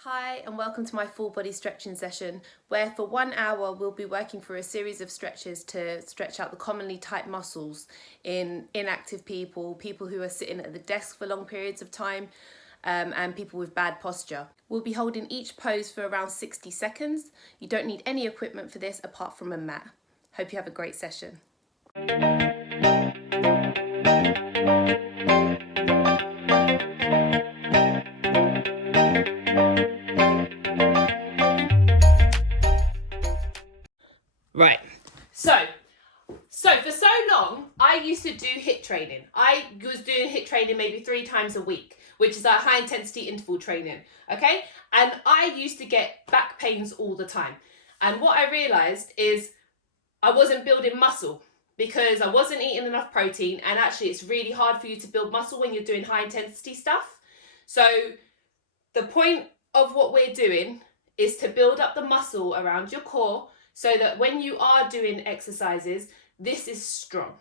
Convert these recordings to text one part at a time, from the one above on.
Hi and welcome to my full body stretching session where for 1 hour we'll be working through a series of stretches to stretch out the commonly tight muscles in inactive people, people who are sitting at the desk for long periods of time, and people with bad posture. We'll be holding each pose for around 60 seconds. You don't need any equipment for this apart from a mat. Hope you have a great session. Right, so for so long, I used to do HIIT training. I was doing HIIT training maybe 3 times a week, which is a high intensity interval training, okay? And I used to get back pains all the time. And what I realized is I wasn't building muscle because I wasn't eating enough protein, and actually it's really hard for you to build muscle when you're doing high intensity stuff. So the point of what we're doing is to build up the muscle around your core so that when you are doing exercises, this is strong.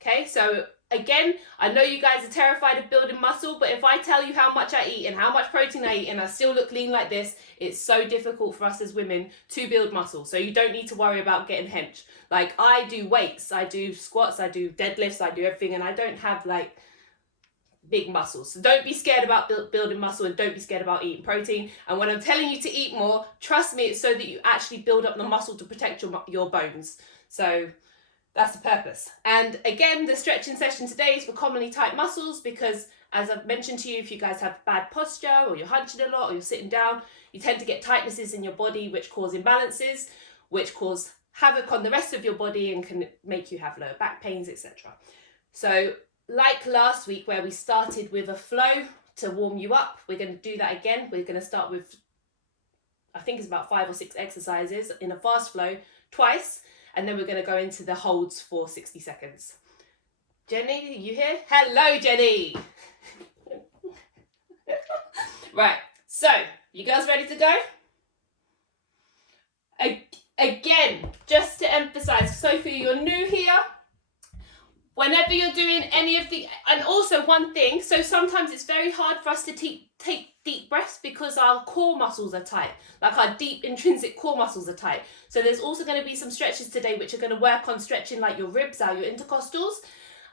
Okay, so again, I know you guys are terrified of building muscle, but if I tell you how much I eat and how much protein I eat and I still look lean like this, it's so difficult for us as women to build muscle. So you don't need to worry about getting hench. Like, I do weights, I do squats, I do deadlifts, I do everything, and I don't have like big muscles. So don't be scared about building muscle, and don't be scared about eating protein. And when I'm telling you to eat more, trust me, it's so that you actually build up the muscle to protect your bones. So that's the purpose. And again, the stretching session today is for commonly tight muscles because, as I've mentioned to you, if you guys have bad posture or you're hunching a lot or you're sitting down, you tend to get tightnesses in your body which cause imbalances, which cause havoc on the rest of your body and can make you have lower back pains, etc. So like last week where we started with a flow to warm you up, we're going to do that again. We're going to start with, I think it's about 5 or 6 exercises in a fast flow twice, and then we're going to go into the holds for 60 seconds. Jenny, you here? Hello, Jenny. Right, so you girls ready to go? Again, just to emphasize, Sophie, you're new here. Whenever you're doing any of the, and also one thing, so sometimes it's very hard for us to take deep breaths because our core muscles are tight, like our deep intrinsic core muscles are tight. So there's also going to be some stretches today which are going to work on stretching like your ribs out, your intercostals.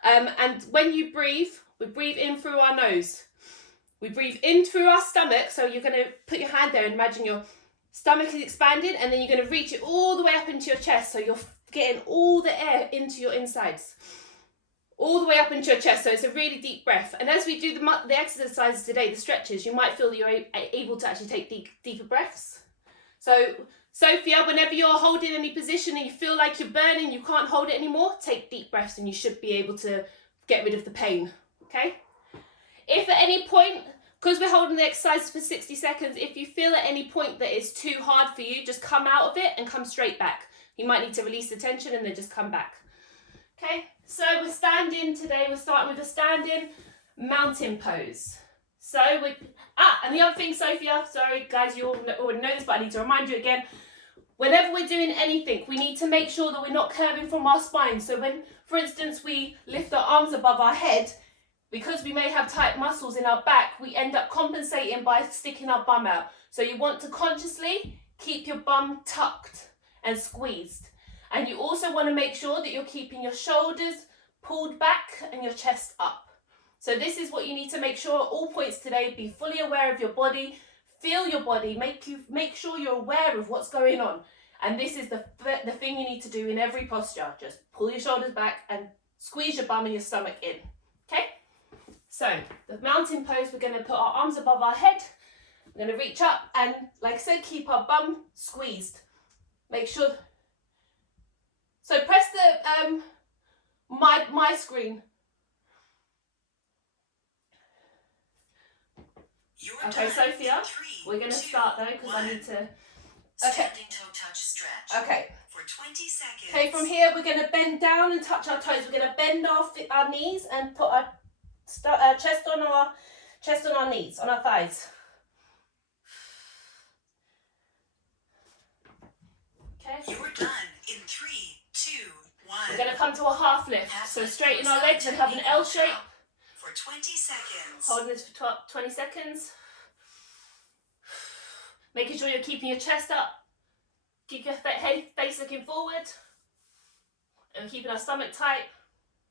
And when you breathe, we breathe in through our nose. We breathe in through our stomach, so you're going to put your hand there and imagine your stomach is expanded, and then you're going to reach it all the way up into your chest, so you're getting all the air into your insides. All the way up into your chest, so it's a really deep breath. And as we do the exercises today, the stretches, you might feel that you're able to actually take deeper breaths. So, Sophia, whenever you're holding any position and you feel like you're burning, you can't hold it anymore, take deep breaths and you should be able to get rid of the pain, okay? If at any point, because we're holding the exercise for 60 seconds, if you feel at any point that it's too hard for you, just come out of it and come straight back. You might need to release the tension and then just come back. Okay, so we're standing today, we're starting with a standing mountain pose. So and the other thing, Sophia, sorry guys, you all already know this, but I need to remind you again, whenever we're doing anything, we need to make sure that we're not curving from our spine. So when, for instance, we lift our arms above our head, because we may have tight muscles in our back, we end up compensating by sticking our bum out. So you want to consciously keep your bum tucked and squeezed. And you also want to make sure that you're keeping your shoulders pulled back and your chest up. So this is what you need to make sure at all points today. Be fully aware of your body, feel your body, make sure you're aware of what's going on. And this is the thing you need to do in every posture. Just pull your shoulders back and squeeze your bum and your stomach in. Okay? So the mountain pose, we're going to put our arms above our head. We're going to reach up and, like I said, keep our bum squeezed. Make sure. So press the my screen. Okay, Sophia, we're going to start though because I need to. Okay. Standing toe touch stretch. Okay. For 20 seconds. Okay, from here we're going to bend down and touch our toes. We're going to bend our knees and put our chest on our knees, on our thighs. Okay. You're done in 3, 2, 1. We're going to come to a half lift. So straighten our legs and have an L shape. For 20 seconds. Holding this for 20 seconds. Making sure you're keeping your chest up. Keep your head, face looking forward. And we're keeping our stomach tight.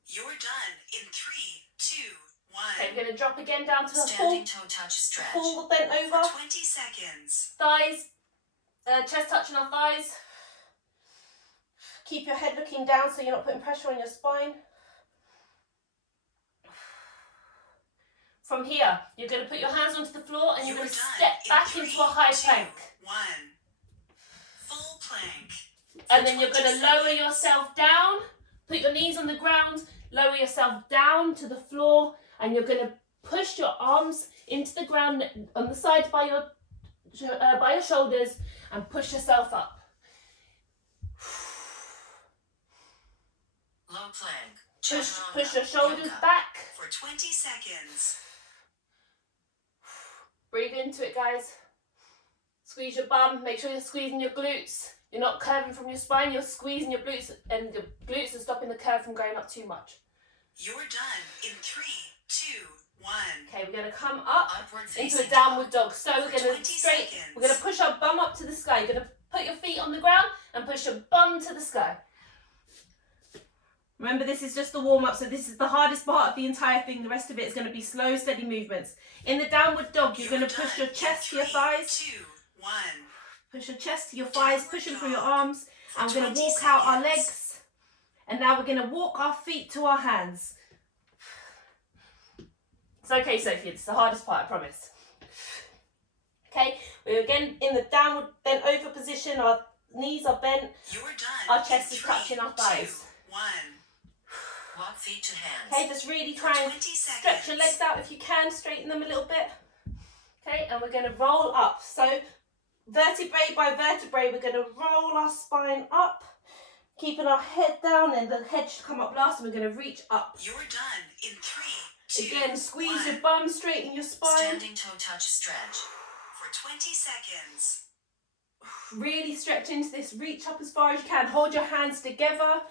You're done in 3, 2, 1. Okay, we're going to drop again down to a Standing toe touch stretch. full bent over. For 20 seconds. Thighs, chest touching our thighs. Keep your head looking down so you're not putting pressure on your spine. From here, you're going to put your hands onto the floor and you're going to step back into a high plank. 1. Full plank. And then you're going to lower yourself down, put your knees on the ground, lower yourself down to the floor, and you're going to push your arms into the ground on the side by your shoulders and push yourself up. Low plank. Push your shoulders back. For 20 seconds. Breathe into it, guys. Squeeze your bum. Make sure you're squeezing your glutes. You're not curving from your spine. You're squeezing your glutes, and your glutes are stopping the curve from going up too much. You're done in 3, 2, 1. Okay, we're going to come up into a Upward downward dog. So we're for going 20 to seconds. we're going to push our bum up to the sky. You're going to put your feet on the ground and push your bum to the sky. Remember, this is just the warm-up, so this is the hardest part of the entire thing. The rest of it is going to be slow, steady movements. In the downward dog, you're going to push your chest to your thighs. 3, 2, 1. Push your chest to your thighs, pushing through your arms. For And we're going to 20 walk out our seconds. legs. And now we're going to walk our feet to our hands. It's okay, Sophie. It's the hardest part, I promise. Okay, we're again in the downward bent over position. Our knees are bent. You're done. Our chest in is 3, touching our 2, thighs. 1. Walk feet to hands. Okay, just really try and 20 stretch your seconds. legs out if you can. Straighten them a little bit. Okay, and we're going to roll up. So vertebrae by vertebrae, we're going to roll our spine up, keeping our head down, and the head should come up last, and we're going to reach up. You're done in 3, 2, Again, squeeze 1. your bum, straighten your spine. Standing toe touch stretch. For 20 seconds. Really stretch into this, reach up as far as you can. Hold your hands together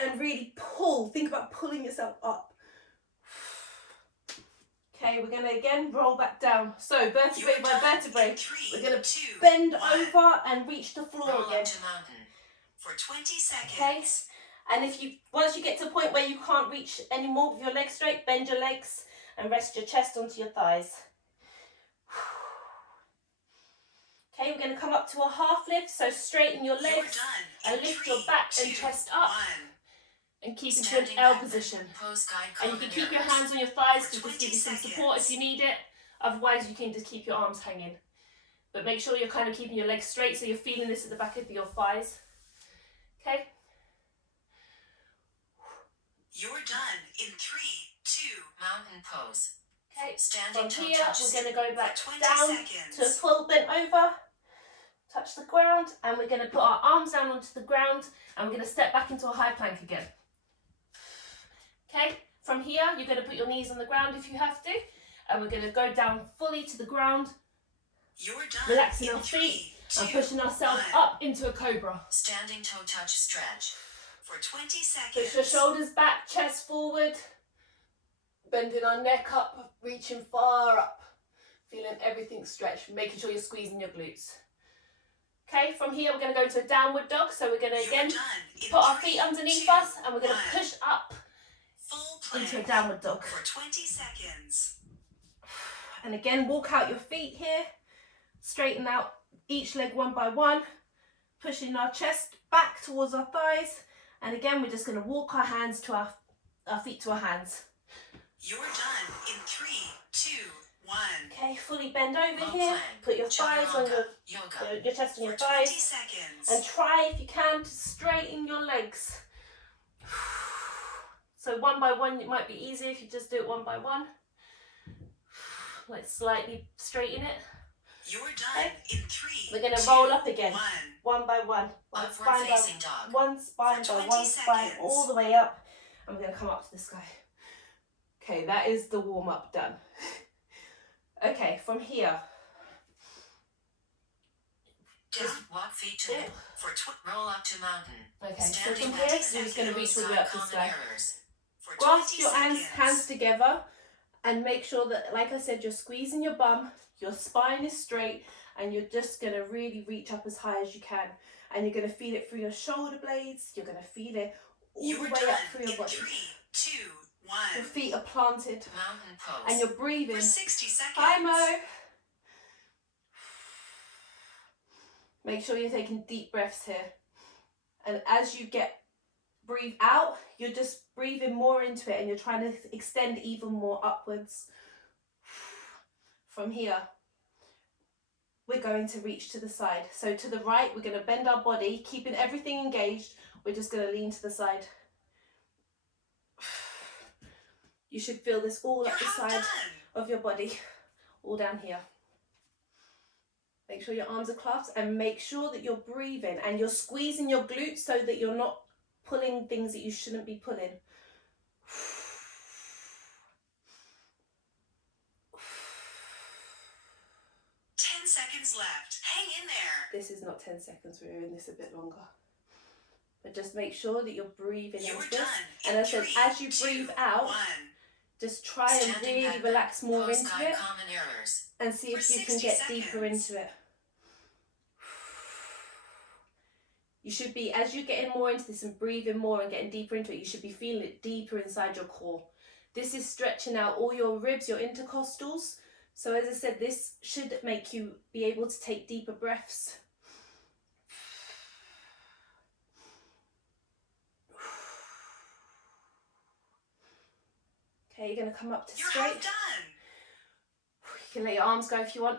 and really pull. Think about pulling yourself up. Okay, we're going to again roll back down. So vertebrae You're by done vertebrae. in 3, We're going to 2, bend 1. over and reach the floor Roll again. up to mountain. For 20 seconds. Okay, and if you once you get to a point where you can't reach any more with your legs straight, bend your legs and rest your chest onto your thighs. Okay, we're going to come up to a half lift, so straighten your You're legs done and in lift 3, your back and 2, chest up 1. and keep into an Standing L backward. position. Pose guide And you can common keep your errors. hands on your thighs to For just give 20 you some support seconds. if you need it. Otherwise, you can just keep your arms hanging. But make sure you're kind of keeping your legs straight so you're feeling this at the back of your thighs. Okay? You're done in 3, 2. Mountain pose. Okay, Standing from toe here, touch we're going to go back for 20 down seconds. to full bent over, touch the ground, and we're going to put our arms down onto the ground, and we're going to step back into a high plank again. Okay, from here, you're going to put your knees on the ground if you have to, and we're going to go down fully to the ground, You're done relaxing in our 3, feet, 2, and pushing ourselves 1. up into a cobra. Standing toe touch stretch. For 20 seconds. Push your shoulders back, chest forward, bending our neck up, reaching far up, feeling everything stretched, making sure you're squeezing your glutes. Okay, from here we're going to go into a downward dog, so we're going to You're again done in put our 3, feet underneath 2, us, and we're going 1. to push up Full plank. into a downward dog. For 20 seconds. And again, walk out your feet here, straighten out each leg one by one, pushing our chest back towards our thighs, and again we're just going to walk our hands to our feet to our hands. You're done in 3, 2, 1. Okay, fully bend over Low here, plank. put your thighs on Yoga. your chest on For your 20 thighs, seconds. and try if you can to straighten your legs. So one by one, it might be easier if you just do it one by one. Like slightly straighten it. You're done in 3. We're going to 2, roll up again, 1. one by one, one Upward spine by facing dog. one spine For by 20 one spine, seconds. all the way up, and we're going to come up to the sky. Okay, that is the warm up done. Okay, from here, Down. Walk feet to hip. For roll up to mountain. okay, so Standing from here, you're just going to reach all the way up to the sky. For Grasp 20 your hands seconds. together And make sure that, like I said, you're squeezing your bum, your spine is straight, and you're just going to really reach up as high as you can. And you're going to feel it through your shoulder blades. You're going to feel it all the way up through your body. 3, 2, 1. Your feet are planted. Mountain pose. And you're breathing. For 60 seconds. Hi, Mo. Make sure you're taking deep breaths here. And as you breathe out, you're just breathing more into it and you're trying to extend even more upwards. From here, we're going to reach to the side. So to the right, we're going to bend our body, keeping everything engaged. We're just going to lean to the side. You should feel this all up the side of your body, all down here. Make sure your arms are clasped and make sure that you're breathing and you're squeezing your glutes so that you're not pulling things that you shouldn't be pulling. 10 seconds left. Hang in there. This is not 10 seconds, we're in this a bit longer. But just make sure that you're breathing into this. And I said, as you breathe out, just try and really relax more into it and see if you can get deeper into it. You should be, as you're getting more into this and breathing more and getting deeper into it, you should be feeling it deeper inside your core. This is stretching out all your ribs, your intercostals. So as I said, this should make you be able to take deeper breaths. Okay, you're going to come up to straight. You're half done. You can let your arms go if you want.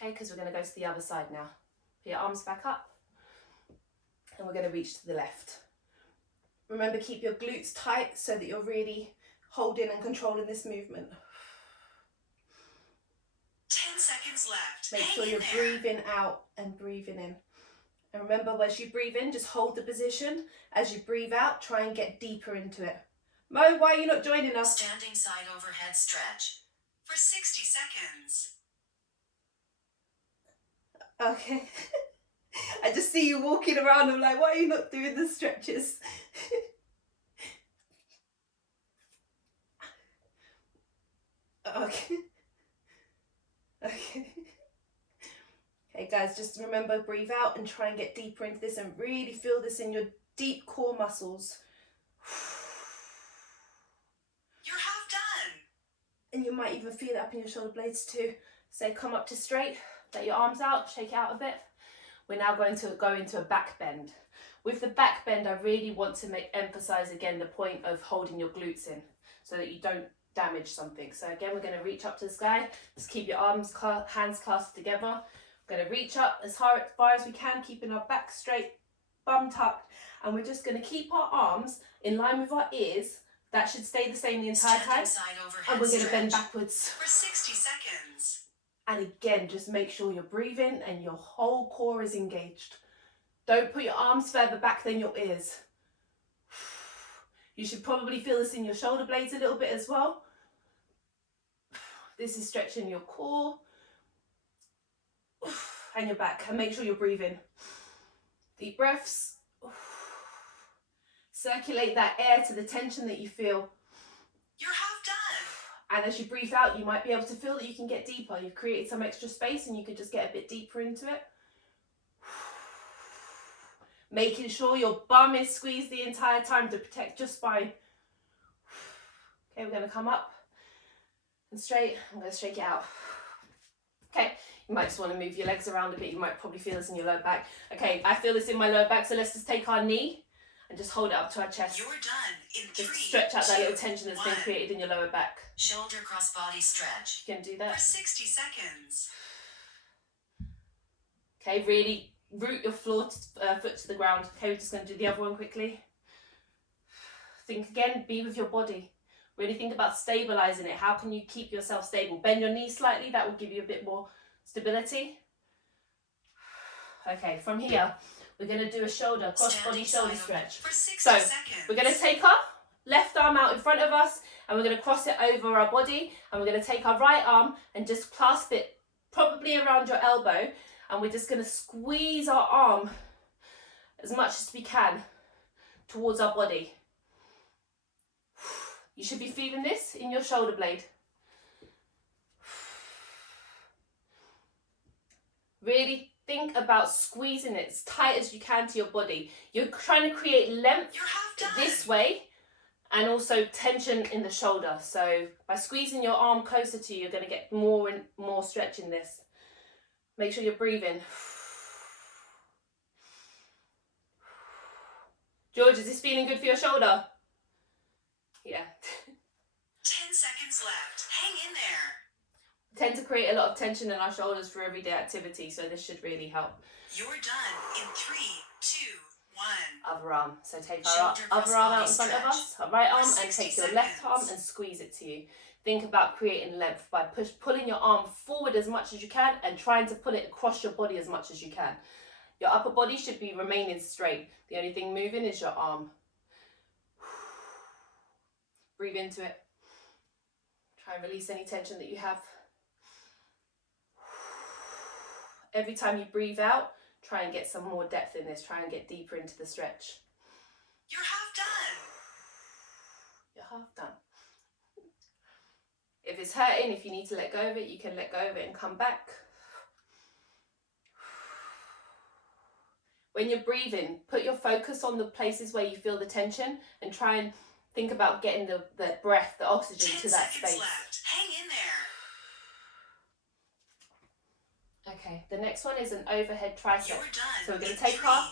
Okay, because we're going to go to the other side now. Put your arms back up. And we're going to reach to the left. Remember, keep your glutes tight so that you're really holding and controlling this movement. 10 seconds left. Make sure you're breathing out and breathing in. And remember, as you breathe in, just hold the position. As you breathe out, try and get deeper into it. Mo, why are you not joining us? Standing side overhead stretch for 60 seconds. Okay. I just see you walking around. I'm like, why are you not doing the stretches? Okay. Okay. Okay, guys, just remember, breathe out and try and get deeper into this and really feel this in your deep core muscles. You're half done. And you might even feel it up in your shoulder blades too. So come up to straight, let your arms out, shake it out a bit. We're now going to go into a back bend. With the back bend, I really want to emphasize again the point of holding your glutes in so that you don't damage something. So again, we're going to reach up to the sky. Just keep your arms, hands clasped together. We're going to reach up as far as we can, keeping our back straight, bum tucked. And we're just going to keep our arms in line with our ears. That should stay the same the entire time. And we're going to bend backwards. For 60 seconds. And again, just make sure you're breathing and your whole core is engaged. Don't put your arms further back than your ears. You should probably feel this in your shoulder blades a little bit as well. This is stretching your core and your back. And make sure you're breathing. Deep breaths. Circulate that air to the tension that you feel. You're half done. And as you breathe out, you might be able to feel that you can get deeper. You've created some extra space and you can just get a bit deeper into it. Making sure your bum is squeezed the entire time to protect your spine. Okay, we're going to come up and straight. I'm going to shake it out. Okay, you might just want to move your legs around a bit. You might probably feel this in your lower back. Okay, I feel this in my lower back, so let's just take our knee and just hold it up to our chest. You're done in 3, Just stretch out that little tension that's been created in your lower back. Shoulder cross body stretch. You can do that. For 60 seconds. Okay, really root your foot to the ground. Okay, we're just going to do the other one quickly. Think again, be with your body. Really think about stabilizing it. How can you keep yourself stable? Bend your knee slightly, that will give you a bit more stability. Okay, from here, we're going to do a shoulder, cross-body shoulder stretch. For 60 So, seconds. we're going to take our left arm out in front of us and we're going to cross it over our body and we're going to take our right arm and just clasp it probably around your elbow and we're just going to squeeze our arm as much as we can towards our body. You should be feeling this in your shoulder blade. Really think about squeezing it as tight as you can to your body. You're trying to create length this way and also tension in the shoulder. So by squeezing your arm closer to you, you're going to get more and more stretch in this. Make sure you're breathing. George, is this feeling good for your shoulder? Yeah. 10 seconds left. Hang in there. Tend to create a lot of tension in our shoulders for everyday activity, so this should really help. You're done in 3, 2, 1. Other arm. So take our other arm out in front of us, our right arm, and take your left arm and squeeze it to you. Think about creating length by pulling your arm forward as much as you can and trying to pull it across your body as much as you can. Your upper body should be remaining straight. The only thing moving is your arm. Breathe into it. Try and release any tension that you have. Every time you breathe out, try and get some more depth in this. Try and get deeper into the stretch. You're half done. You're half done. If it's hurting, if you need to let go of it, you can let go of it and come back. When you're breathing, put your focus on the places where you feel the tension and try and think about getting the breath, the oxygen to that space. 10 seconds left. Hang in there. Okay, the next one is an overhead tricep. You're done. So we're going to take our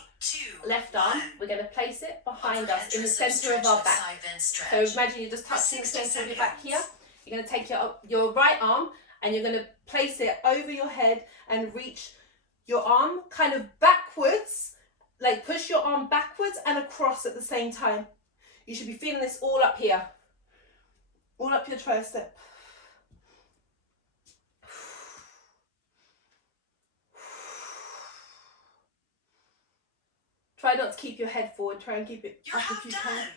left arm, we're going to place it behind us in the centre of our back. So imagine you're just touching the centre of your back here. You're going to take your right arm and you're going to place it over your head and reach your arm kind of backwards, like push your arm backwards and across at the same time. You should be feeling this all up here, all up your tricep. Try not to keep your head forward, try and keep it up if you can.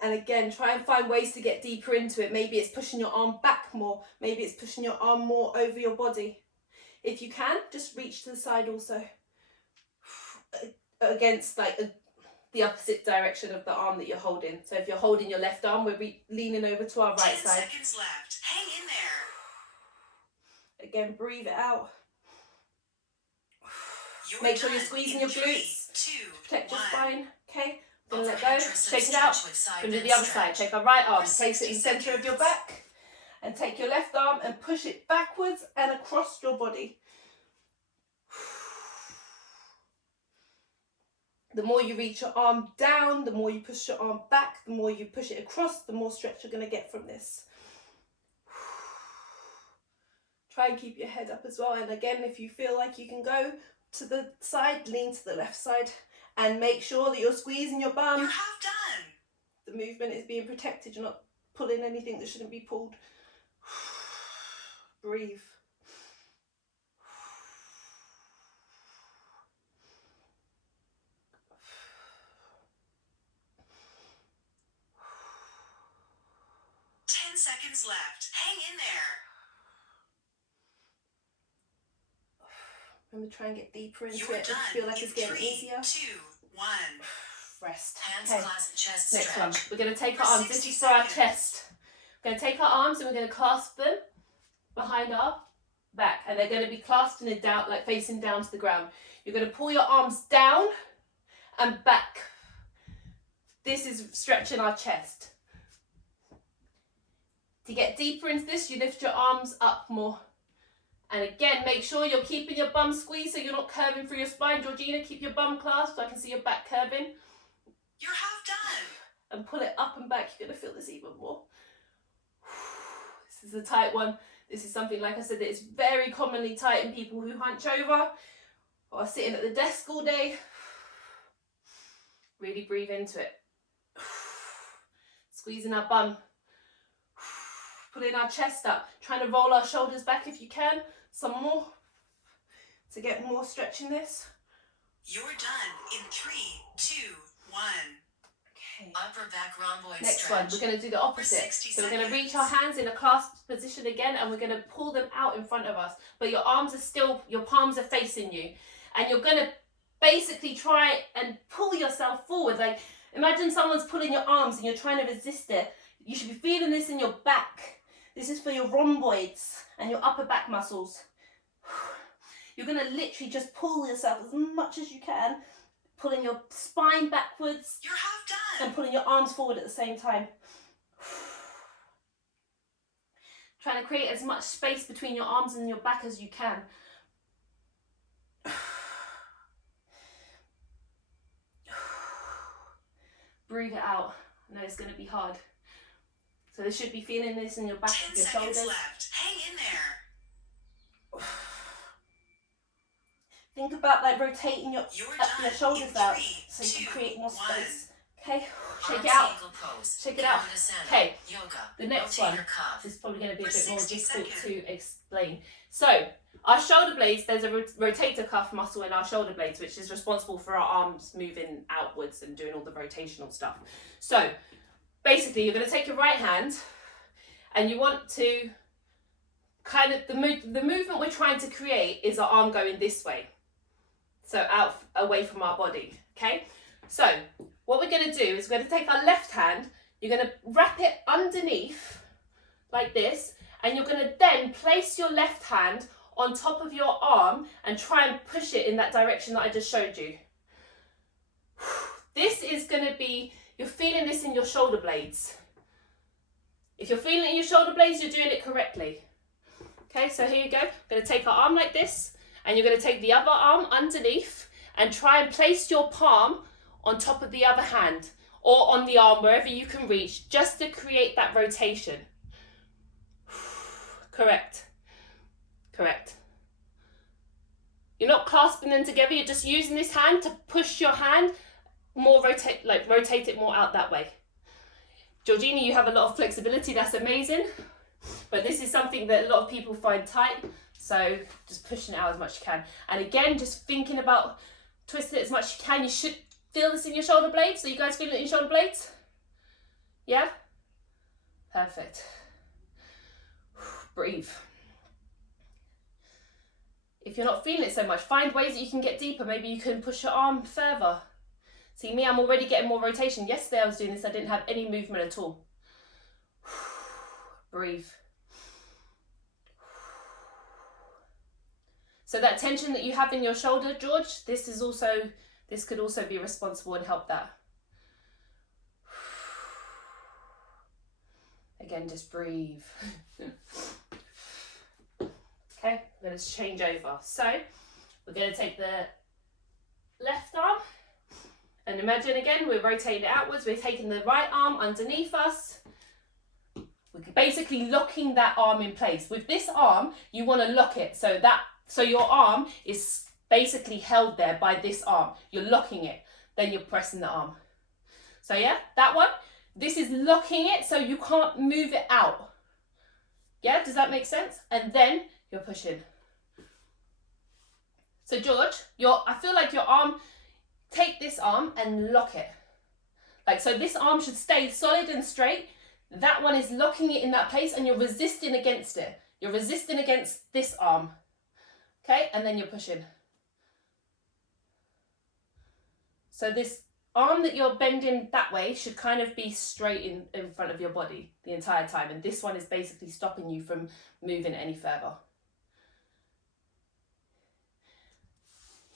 And again, try and find ways to get deeper into it. Maybe it's pushing your arm back more, maybe it's pushing your arm more over your body. If you can, just reach to the side also. Against like the opposite direction of the arm that you're holding. So if you're holding your left arm, we're leaning over to our right side. 10 seconds left. Hang in there. Again, breathe it out. Make sure you're squeezing your glutes. 3, 2, Protect your 1. spine. Okay, gonna let go. Shake it out. Gonna do the other side. Take our right arm, place it in the centre of your back, and take your left arm and push it backwards and across your body. The more you reach your arm down, the more you push your arm back, the more you push it across, the more stretch you're going to get from this. Try and keep your head up as well. And again, if you feel like you can go to the side, lean to the left side and make sure that you're squeezing your bum. You're half done. The movement is being protected. You're not pulling anything that shouldn't be pulled. Breathe. Seconds left. Hang in there. Remember, try and get deeper into You're it. done. Feel like it's getting 3, easier. 2, 1. Rest. Hands Okay. clasp, chest Next stretch. one. We're going to take For our arms. 60 This is for our seconds. chest. We're going to take our arms and we're going to clasp them behind our back, and they're going to be clasped in down, like facing down to the ground. You're going to pull your arms down and back. This is stretching our chest. To get deeper into this, you lift your arms up more. And again, make sure you're keeping your bum squeezed so you're not curving through your spine. Georgina, keep your bum clasped so I can see your back curving. You're half done. And pull it up and back. You're going to feel this even more. This is a tight one. This is something, like I said, that is very commonly tight in people who hunch over or are sitting at the desk all day. Really breathe into it. Squeezing our bum. Pulling our chest up. Trying to roll our shoulders back if you can. Some more. To get more stretch in this. You're done in 3, 2, 1. Okay. Upper back rhomboid Next stretch. one, we're going to do the opposite. 60 So we're going to seconds. reach our hands in a clasped position again, and we're going to pull them out in front of us. But your arms are still, your palms are facing you. And you're going to basically try and pull yourself forward. Like, imagine someone's pulling your arms and you're trying to resist it. You should be feeling this in your back. This is for your rhomboids and your upper back muscles. You're going to literally just pull yourself as much as you can, pulling your spine backwards. You're half done. And pulling your arms forward at the same time. Trying to create as much space between your arms and your back as you can. Breathe it out. I know it's going to be hard. So this should be feeling this in your back 10 of your seconds shoulders. left. Hang in there. Think about like rotating your shoulders in out 3, so you 2, can create more 1. space. Okay, shake Arms it out. eagle pose. Shake it out. Down to center. Okay, Yoga. the next Rotate one your cuff. is probably going to be a For bit more 60 difficult seconds. to explain. So, our shoulder blades, there's a rotator cuff muscle in our shoulder blades, which is responsible for our arms moving outwards and doing all the rotational stuff. So, basically, you're going to take your right hand and you want to kind of, the movement we're trying to create is our arm going this way. So, out, away from our body, okay? So, what we're going to do is we're going to take our left hand, you're going to wrap it underneath, like this, and you're going to then place your left hand on top of your arm and try and push it in that direction that I just showed you. This is going to be, you're feeling this in your shoulder blades. If you're feeling it in your shoulder blades, you're doing it correctly. Okay, so here you go. We're going to take our arm like this, and you're going to take the other arm underneath and try and place your palm on top of the other hand or on the arm, wherever you can reach, just to create that rotation. Correct. Correct. You're not clasping them together, you're just using this hand to push your hand more, rotate it more out that way. Georgina, you have a lot of flexibility, that's amazing. But this is something that a lot of people find tight, so just pushing it out as much as you can. And again, just thinking about twisting it as much as you can. You should feel this in your shoulder blades. So you guys feel it in your shoulder blades? Yeah? Perfect. Breathe. If you're not feeling it so much, find ways that you can get deeper. Maybe you can push your arm further. See me, I'm already getting more rotation. Yesterday I was doing this, I didn't have any movement at all. Breathe. So that tension that you have in your shoulder, George, this could also be responsible and help that. Again, just breathe. Okay, I'm going to change over. So, we're going to take the left arm, and imagine again, we're rotating it outwards. We're taking the right arm underneath us. We're basically locking that arm in place. With this arm, you want to lock it so your arm is basically held there by this arm. You're locking it, then you're pressing the arm. So yeah, that one. This is locking it so you can't move it out. Yeah, does that make sense? And then you're pushing. So George, I feel like your arm, take this arm and lock it. Like, so this arm should stay solid and straight. That one is locking it in that place and you're resisting against it. You're resisting against this arm. Okay, and then you're pushing. So this arm that you're bending that way should kind of be straight in front of your body the entire time. And this one is basically stopping you from moving any further.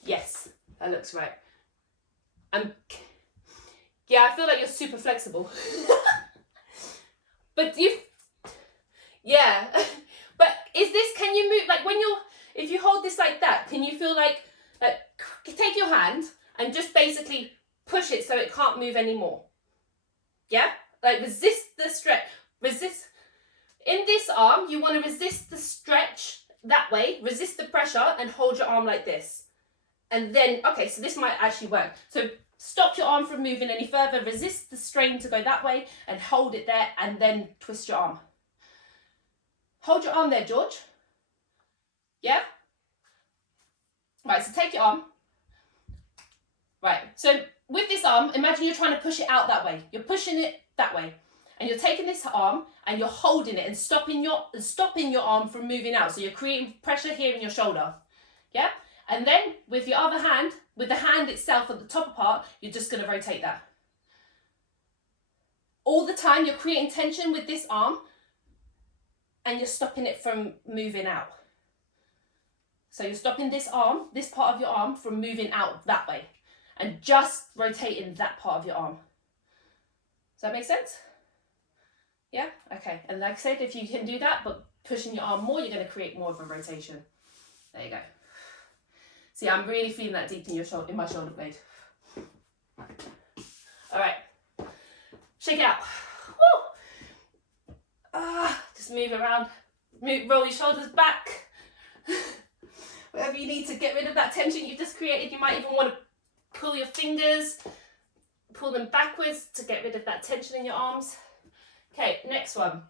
Yes, that looks right. Yeah, I feel like you're super flexible. But yeah. But can you move, like if you hold this like that, can you feel like take your hand and just basically push it so it can't move anymore? Yeah? Like resist the stretch. Resist. In this arm, you want to resist the stretch that way, resist the pressure and hold your arm like this. And then, okay, so this might actually work. So stop your arm from moving any further, resist the strain to go that way and hold it there and then twist your arm. Hold your arm there, George. Yeah? Right, so take your arm. Right, so with this arm, imagine you're trying to push it out that way. You're pushing it that way. And you're taking this arm and you're holding it and stopping your arm from moving out. So you're creating pressure here in your shoulder. Yeah? And then with your other hand, with the hand itself at the top part, you're just going to rotate that. all the time you're creating tension with this arm and you're stopping it from moving out. So you're stopping this arm, this part of your arm, from moving out that way and just rotating that part of your arm. Does that make sense? Yeah? Okay. And like I said, if you can do that, but pushing your arm more, you're going to create more of a rotation. There you go. See, I'm really feeling that deep in your shoulder, in my shoulder blade. All right. Shake it out. Woo! Just move around. Roll your shoulders back. Whatever you need to get rid of that tension you've just created. You might even want to pull your fingers, pull them backwards to get rid of that tension in your arms. Okay, next one.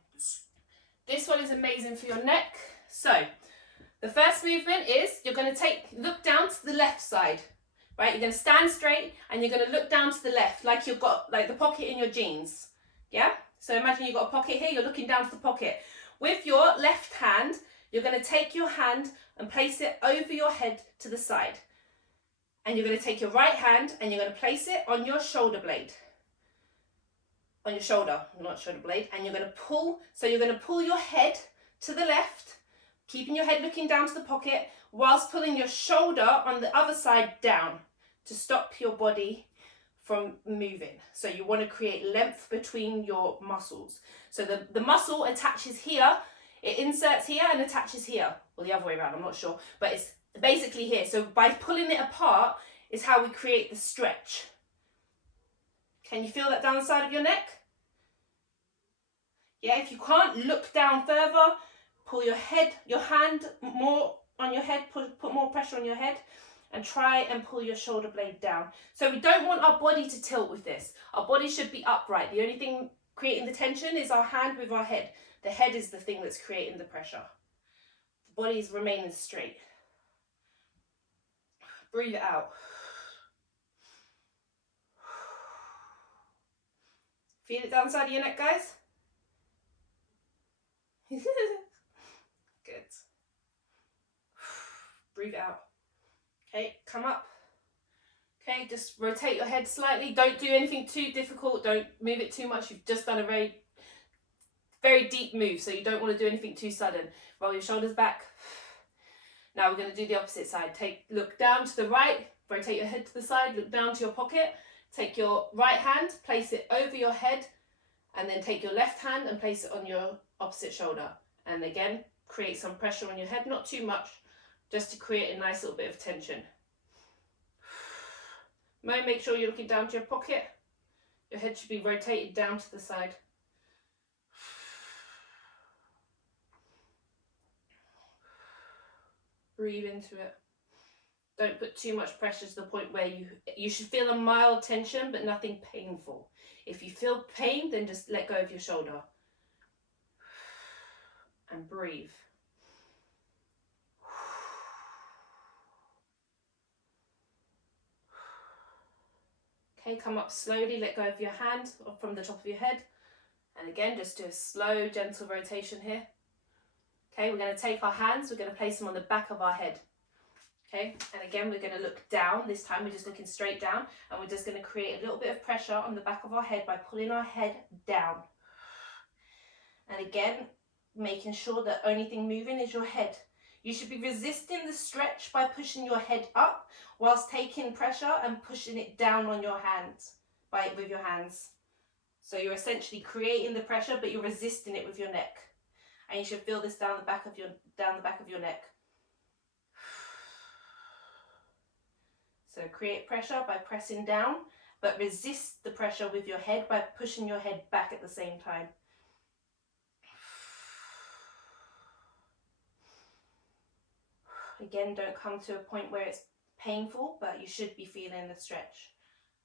This one is amazing for your neck. So, the first movement is you're going to look down to the left side, right? You're going to stand straight and you're going to look down to the left like you've got like the pocket in your jeans. Yeah? So imagine you've got a pocket here, you're looking down to the pocket. With your left hand, you're going to take your hand and place it over your head to the side. And you're going to take your right hand and you're going to place it on your shoulder blade. On your shoulder, not shoulder blade. And you're going to pull, so you're going to pull your head to the left, keeping your head looking down to the pocket, whilst pulling your shoulder on the other side down to stop your body from moving. So you want to create length between your muscles. So the muscle attaches here, it inserts here and attaches here. Or the other way around, I'm not sure. But it's basically here. So by pulling it apart is how we create the stretch. Can you feel that down the side of your neck? Yeah, if you can't, look down further, pull your hand more on your head, put more pressure on your head, and try and pull your shoulder blade down. So we don't want our body to tilt with this. Our body should be upright. The only thing creating the tension is our hand with our head. The head is the thing that's creating the pressure. The body is remaining straight. Breathe it out. Feel it down the side of your neck, guys? Good. Breathe it out. Okay, come up. Okay, just rotate your head slightly. Don't do anything too difficult. Don't move it too much. You've just done a very, very deep move, so you don't want to do anything too sudden. Roll your shoulders back. Now we're going to do the opposite side. Look down to the right. Rotate your head to the side. Look down to your pocket. Take your right hand, place it over your head, and then take your left hand and place it on your opposite shoulder. And again, create some pressure on your head, not too much, just to create a nice little bit of tension. Make sure you're looking down to your pocket. Your head should be rotated down to the side. Breathe into it. Don't put too much pressure to the point where you should feel a mild tension, but nothing painful. If you feel pain, then just let go of your shoulder. And breathe. Okay, come up slowly, let go of your hand from the top of your head. And again, just do a slow, gentle rotation here. Okay, we're going to take our hands, we're going to place them on the back of our head. Okay, and again, we're going to look down. This time we're just looking straight down, and we're just going to create a little bit of pressure on the back of our head by pulling our head down. And again, making sure that only thing moving is your head. You should be resisting the stretch by pushing your head up whilst taking pressure and pushing it down on your hands, with your hands. So you're essentially creating the pressure, but you're resisting it with your neck. And you should feel this down the back of your neck. So create pressure by pressing down, but resist the pressure with your head by pushing your head back at the same time. Again, don't come to a point where it's painful, but you should be feeling the stretch,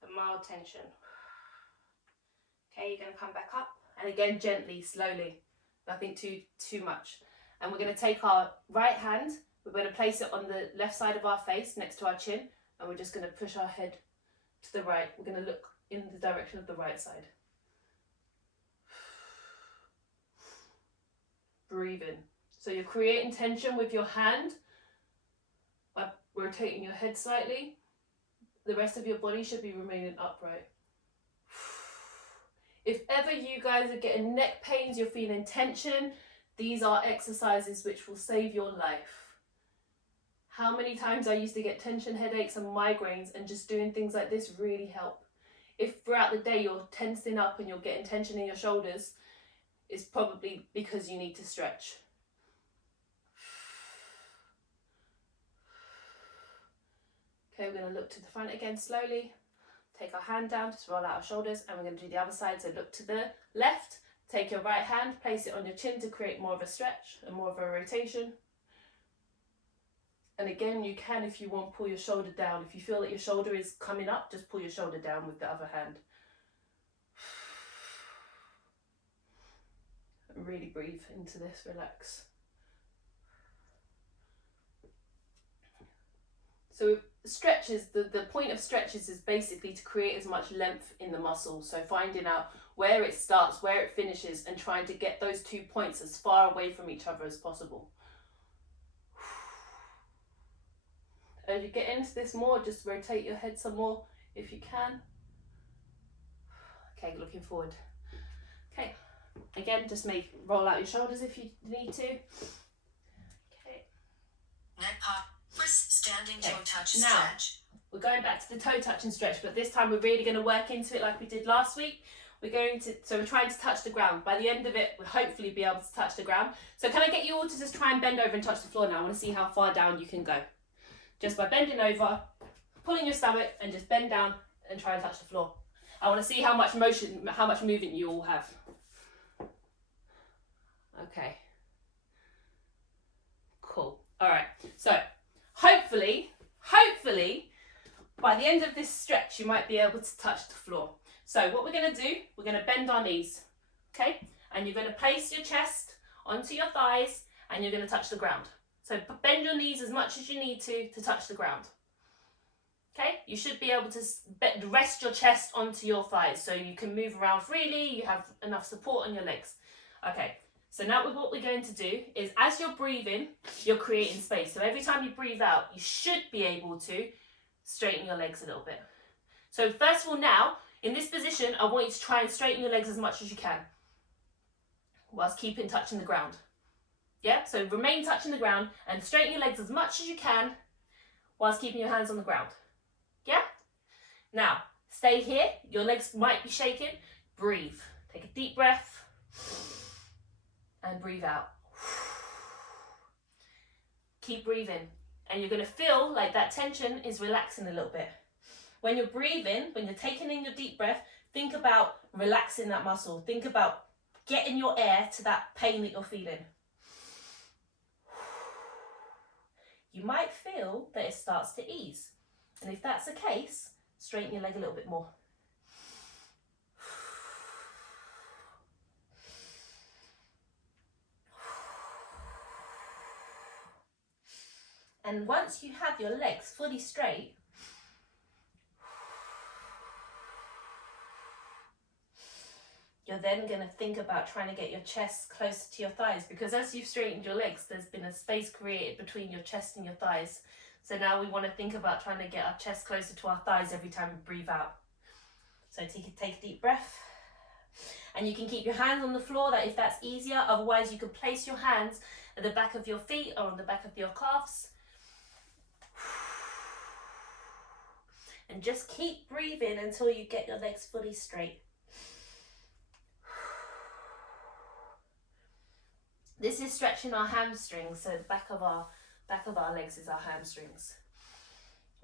the mild tension. Okay, you're going to come back up, and again, gently, slowly, nothing too much. And we're going to take our right hand, we're going to place it on the left side of our face, next to our chin, and we're just going to push our head to the right. We're going to look in the direction of the right side. Breathe in. So you're creating tension with your hand by rotating your head slightly. The rest of your body should be remaining upright. If ever you guys are getting neck pains, you're feeling tension, these are exercises which will save your life. How many times I used to get tension headaches and migraines, and just doing things like this really help. If throughout the day you're tensing up and you're getting tension in your shoulders, it's probably because you need to stretch. Okay, we're going to look to the front again slowly. Take our hand down, just roll out our shoulders, and we're going to do the other side. So look to the left, take your right hand, place it on your chin to create more of a stretch and more of a rotation. And again, you can, if you want, pull your shoulder down. If you feel that your shoulder is coming up, just pull your shoulder down with the other hand. And really breathe into this, relax. So stretches, the point of stretches is basically to create as much length in the muscle. So finding out where it starts, where it finishes, and trying to get those 2 points as far away from each other as possible. As you get into this more, just rotate your head some more if you can. Okay, looking forward. Okay, again, just roll out your shoulders if you need to. Okay. Neck pop. First standing toe touch now, stretch. We're going back to the toe touch and stretch, but this time we're really going to work into it like we did last week. So we're trying to touch the ground. By the end of it, we'll hopefully be able to touch the ground. So can I get you all to just try and bend over and touch the floor now? I want to see how far down you can go. Just by bending over, pulling your stomach, and just bend down and try and touch the floor. I want to see how much motion, how much movement you all have. Okay. Cool. All right. So hopefully, by the end of this stretch, you might be able to touch the floor. So what we're going to do, we're going to bend our knees, okay? And you're going to place your chest onto your thighs, and you're going to touch the ground. So bend your knees as much as you need to touch the ground. Okay, you should be able to rest your chest onto your thighs so you can move around freely, you have enough support on your legs. Okay, so now what we're going to do is, as you're breathing, you're creating space. So every time you breathe out, you should be able to straighten your legs a little bit. So first of all, now, in this position, I want you to try and straighten your legs as much as you can, whilst keeping touching the ground. Yeah, so remain touching the ground and straighten your legs as much as you can, whilst keeping your hands on the ground. Yeah? Now, stay here. Your legs might be shaking. Breathe. Take a deep breath and breathe out. Keep breathing. And you're going to feel like that tension is relaxing a little bit. When you're breathing, when you're taking in your deep breath, think about relaxing that muscle. Think about getting your air to that pain that you're feeling. You might feel that it starts to ease. And if that's the case, straighten your leg a little bit more. And once you have your legs fully straight, you're then going to think about trying to get your chest closer to your thighs, because as you've straightened your legs, there's been a space created between your chest and your thighs. So now we want to think about trying to get our chest closer to our thighs every time we breathe out. So take a deep breath. And you can keep your hands on the floor, that if that's easier. Otherwise, you can place your hands at the back of your feet or on the back of your calves. And just keep breathing until you get your legs fully straight. This is stretching our hamstrings, so the back of our legs is our hamstrings.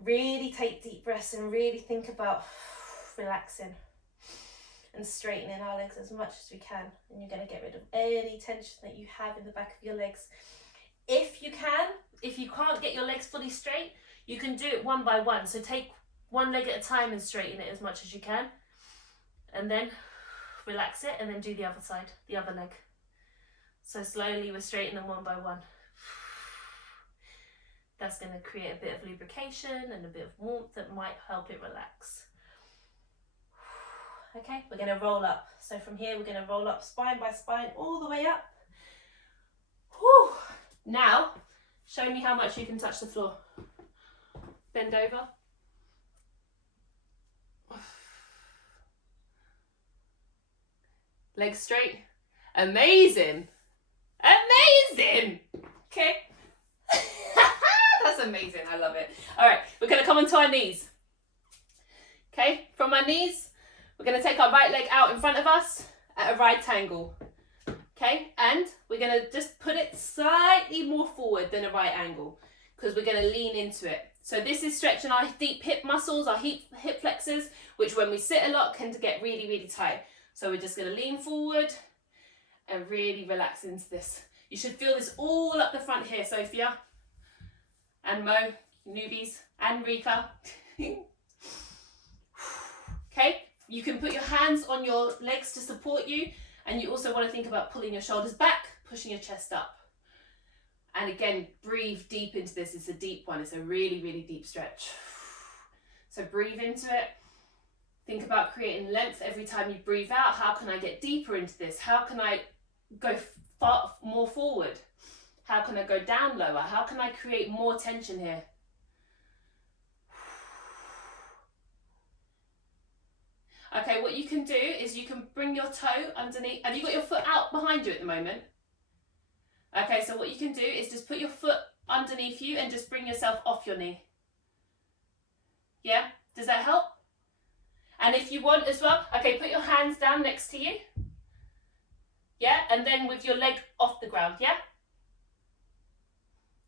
Really take deep breaths and really think about relaxing and straightening our legs as much as we can. And you're going to get rid of any tension that you have in the back of your legs. If you can't get your legs fully straight, you can do it one by one. So take one leg at a time and straighten it as much as you can. And then relax it, and then do the other side, the other leg. So slowly we're straightening them one by one. That's going to create a bit of lubrication and a bit of warmth that might help it relax. Okay, we're going to roll up. So from here, we're going to roll up spine by spine all the way up. Whew. Now, show me how much you can touch the floor. Bend over. Legs straight. Amazing. Amazing. Okay. That's amazing. I love it. All right, we're going to come onto our knees. Okay, from our knees, we're going to take our right leg out in front of us at a right angle. Okay, and we're going to just put it slightly more forward than a right angle because we're going to lean into it. So this is stretching our deep hip muscles, our hip flexors, which when we sit a lot can get really, really tight. So we're just going to lean forward and really relax into this. You should feel this all up the front here, Sophia and Mo, newbies, and Rika. Okay, you can put your hands on your legs to support you, and you also want to think about pulling your shoulders back, pushing your chest up. And again, breathe deep into this. It's a deep one. It's a really, really deep stretch. So breathe into it. Think about creating length every time you breathe out. How can I get deeper into this? How can I go far more forward? How can I go down lower? How can I create more tension here? Okay, what you can do is you can bring your toe underneath. Have you got your foot out behind you at the moment? Okay, so what you can do is just put your foot underneath you and just bring yourself off your knee. Yeah, does that help? And if you want as well, okay, put your hands down next to you. Yeah, and then with your leg off the ground, yeah?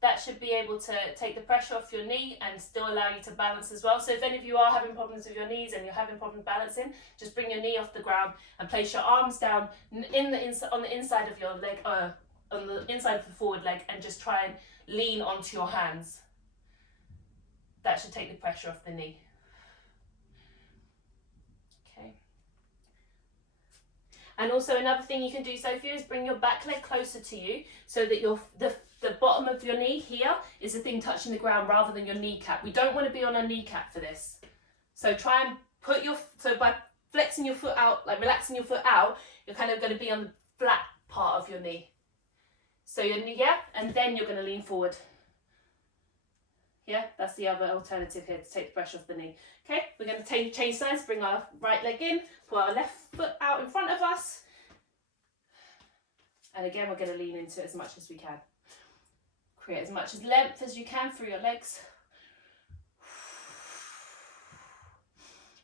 That should be able to take the pressure off your knee and still allow you to balance as well. So if any of you are having problems with your knees and you're having problems balancing, just bring your knee off the ground and place your arms down on the inside of your leg, on the inside of the forward leg, and just try and lean onto your hands. That should take the pressure off the knee. Okay. And also another thing you can do, Sophia, is bring your back leg closer to you so that the bottom of your knee here is the thing touching the ground rather than your kneecap. We don't want to be on a kneecap for this. So try and by flexing your foot out, like relaxing your foot out, you're kind of going to be on the flat part of your knee. So your knee, yeah, and then you're going to lean forward. Yeah, that's the other alternative here to take the pressure off the knee. Okay, we're going to change sides, bring our right leg in, put our left foot out in front of us. And again, we're going to lean into it as much as we can. Create as much length as you can through your legs.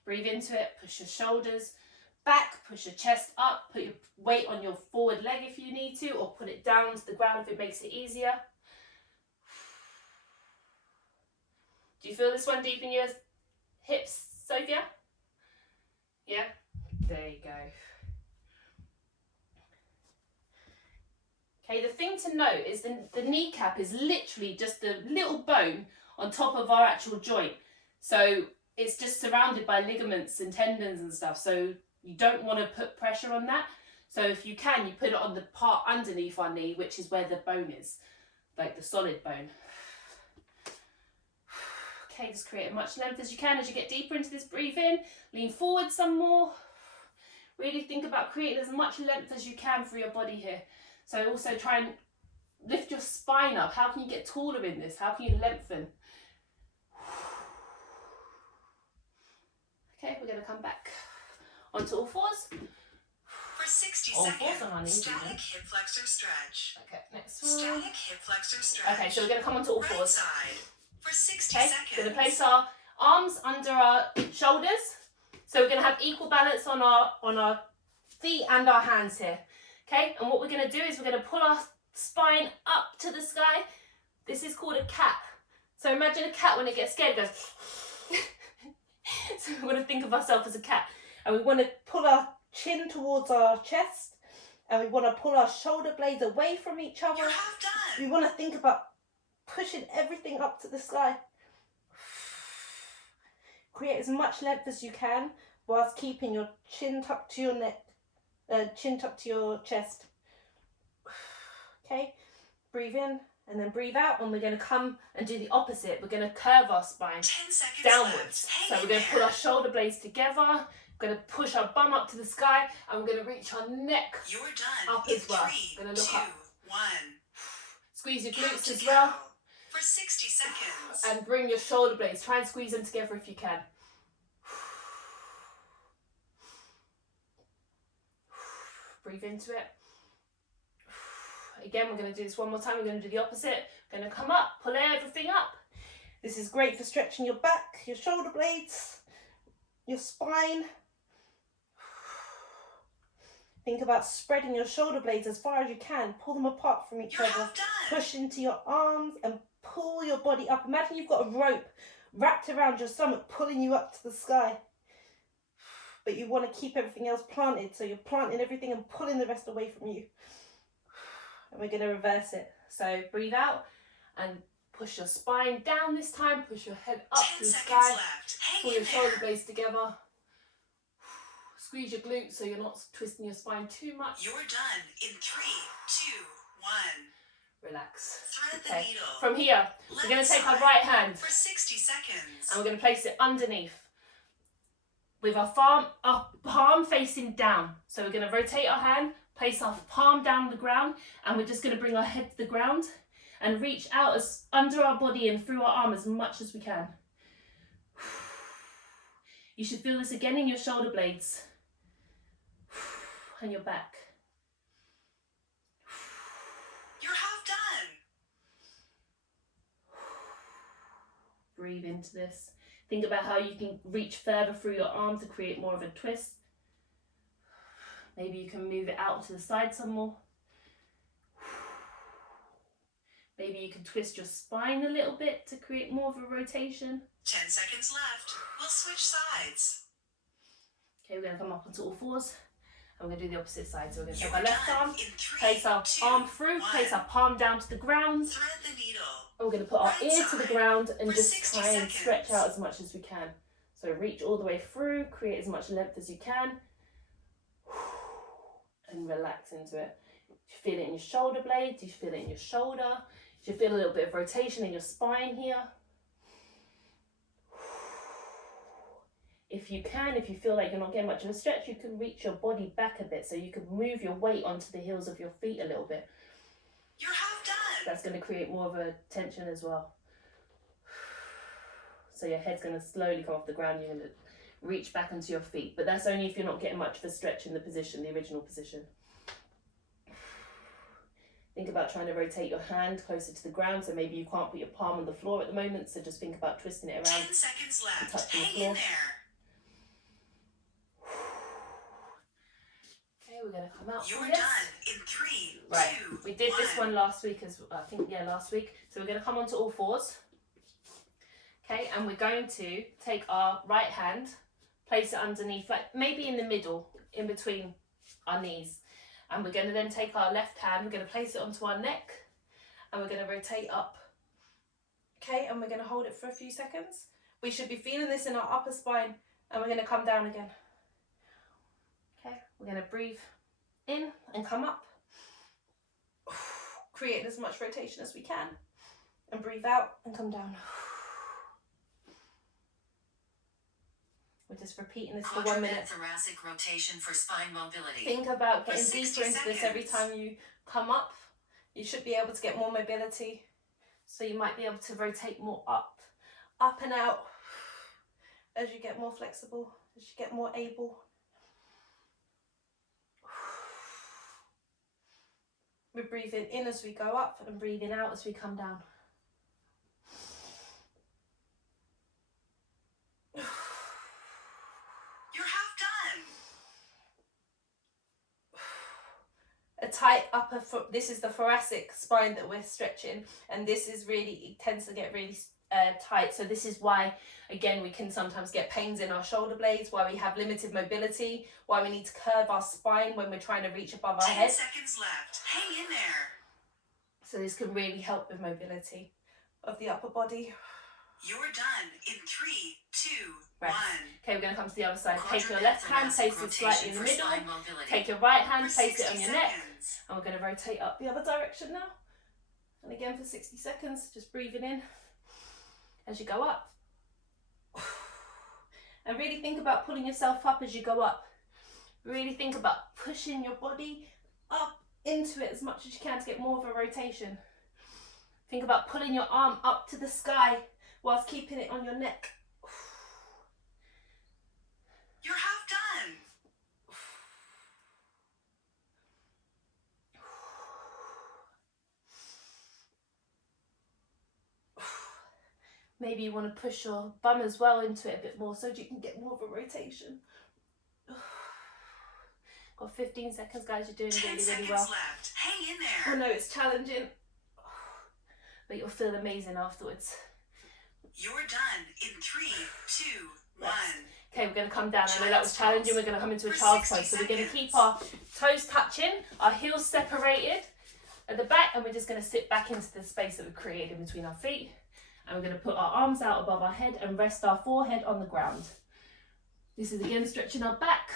Breathe into it, push your shoulders back, push your chest up, put your weight on your forward leg if you need to, or put it down to the ground if it makes it easier. Do you feel this one deep in your hips, Sophia? Yeah? There you go. Okay, the thing to note is the kneecap is literally just a little bone on top of our actual joint. So it's just surrounded by ligaments and tendons and stuff. So you don't want to put pressure on that. So if you can, you put it on the part underneath our knee, which is where the bone is, like the solid bone. Okay, just create as much length as you can as you get deeper into this. Breathe in, lean forward some more. Really think about creating as much length as you can for your body here. So also try and lift your spine up. How can you get taller in this? How can you lengthen? Okay, we're going to come back onto all fours. For 60 All fours seconds, on our knees, static hip flexor stretch. Okay, next one. Static hip flexor stretch. Okay, so we're going to come onto all Right fours. side. For 60 Okay, seconds. we're going to place our arms under our shoulders. So we're going to have equal balance on our feet and our hands here. Okay, and what we're going to do is we're going to pull our spine up to the sky. This is called a cat. So imagine a cat when it gets scared, it goes. So we want to think of ourselves as a cat. And we want to pull our chin towards our chest. And we want to pull our shoulder blades away from each other. You're half done. We want to think about pushing everything up to the sky. Create as much length as you can whilst keeping your chin tucked to your neck. Chin tucked to your chest. Okay, breathe in and then breathe out, and we're going to come and do the opposite. We're going to curve our spine 10 seconds downwards. left. So we're going to pull our shoulder blades together. We're going to push our bum up to the sky, and we're going to reach our neck You're done. up in as well. 3, We're going to look 2, up. 1. Squeeze your Count glutes to as well, count. For 60 seconds. and bring your shoulder blades. Try and squeeze them together if you can. Breathe into it. Again, we're going to do this one more time. We're going to do the opposite. Going to come up, pull everything up. This is great for stretching your back, your shoulder blades, your spine. Think about spreading your shoulder blades as far as you can. Pull them apart from each other. Push into your arms and pull your body up. Imagine you've got a rope wrapped around your stomach, pulling you up to the sky. But you want to keep everything else planted. So you're planting everything and pulling the rest away from you. And we're going to reverse it. So breathe out and push your spine down this time. Push your head up to the sky. Pull your shoulder blades together. Squeeze your glutes so you're not twisting your spine too much. You're done in 3, 2, 1. Relax. Thread the needle. From here, we're going to take our right hand for 60 seconds. and we're going to place it underneath with our palm facing down. So we're going to rotate our hand, place our palm down on the ground, and we're just going to bring our head to the ground and reach out as under our body and through our arm as much as we can. You should feel this again in your shoulder blades and your back. You're half done. Breathe into this. Think about how you can reach further through your arm to create more of a twist. Maybe you can move it out to the side some more. Maybe you can twist your spine a little bit to create more of a rotation. 10 seconds left. We'll switch sides. Okay, we're going to come up onto all fours. And we're going to do the opposite side. So we're going to take You're our left done arm, in 3, place our 2, arm through, 1. place our palm down to the ground. Thread the needle. And we're going to put our Right ear to the side ground and for just 60 try and seconds. stretch out as much as we can. So reach all the way through, create as much length as you can. And relax into it. You feel it in your shoulder blades, you feel it in your shoulder. You feel a little bit of rotation in your spine here. If you can, if you feel like you're not getting much of a stretch, you can reach your body back a bit. So you can move your weight onto the heels of your feet a little bit. You're half done. That's going to create more of a tension as well. So your head's going to slowly come off the ground. You're going to reach back onto your feet. But that's only if you're not getting much of a stretch in the position, the original position. Think about trying to rotate your hand closer to the ground. So maybe you can't put your palm on the floor at the moment. So just think about twisting it around. 10 seconds left. Touching the Hang floor. in there. Okay, we're going to come out You're from this. done in 3, Right, 2, we did this 1. one last week, last week. So we're going to come onto all fours. Okay, and we're going to take our right hand, place it underneath, like maybe in the middle, in between our knees. And we're going to then take our left hand, we're going to place it onto our neck, and we're going to rotate up. Okay, and we're going to hold it for a few seconds. We should be feeling this in our upper spine, and we're going to come down again. Okay, we're going to breathe in and come up. Create as much rotation as we can. And breathe out and come down. We're just repeating this for 1 minute. Thoracic rotation for spine mobility. Think about For getting 60 deeper into this every seconds. time you come up. You should be able to get more mobility. So you might be able to rotate more up and out as you get more flexible, as you get more able. We're breathing in as we go up and breathing out as we come down. You're half done. A tight upper foot. This is the thoracic spine that we're stretching, and this is really, it tends to get really tight. So this is why, again, we can sometimes get pains in our shoulder blades, why we have limited mobility, why we need to curve our spine when we're trying to reach above our 10 head. seconds left. Hang in there. So this can really help with mobility of the upper body. You're done in 3, 2, Right. 1. Okay, we're going to come to the other side. Take your Quadruped left hand, thoracic place it slightly in the rotation for middle. spine mobility. Take your right hand, For place it on 60 your neck. seconds. And we're going to rotate up the other direction now. And again for 60 seconds, just breathing in as you go up. And really think about pulling yourself up as you go up. Really think about pushing your body up into it as much as you can to get more of a rotation. Think about pulling your arm up to the sky whilst keeping it on your neck. You're half done. Maybe you want to push your bum as well into it a bit more so you can get more of a rotation. Got 15 seconds, guys. You're doing really, really well. 10 seconds left. Hang in there. I know it's challenging, but you'll feel amazing afterwards. You're done in 3, 2, 1. Okay, we're going to come down. I know that was challenging. We're going to come into a child's pose. So we're going to keep our toes touching, our heels separated at the back, and we're just going to sit back into the space that we've created in between our feet. And we're going to put our arms out above our head and rest our forehead on the ground. This is again stretching our back.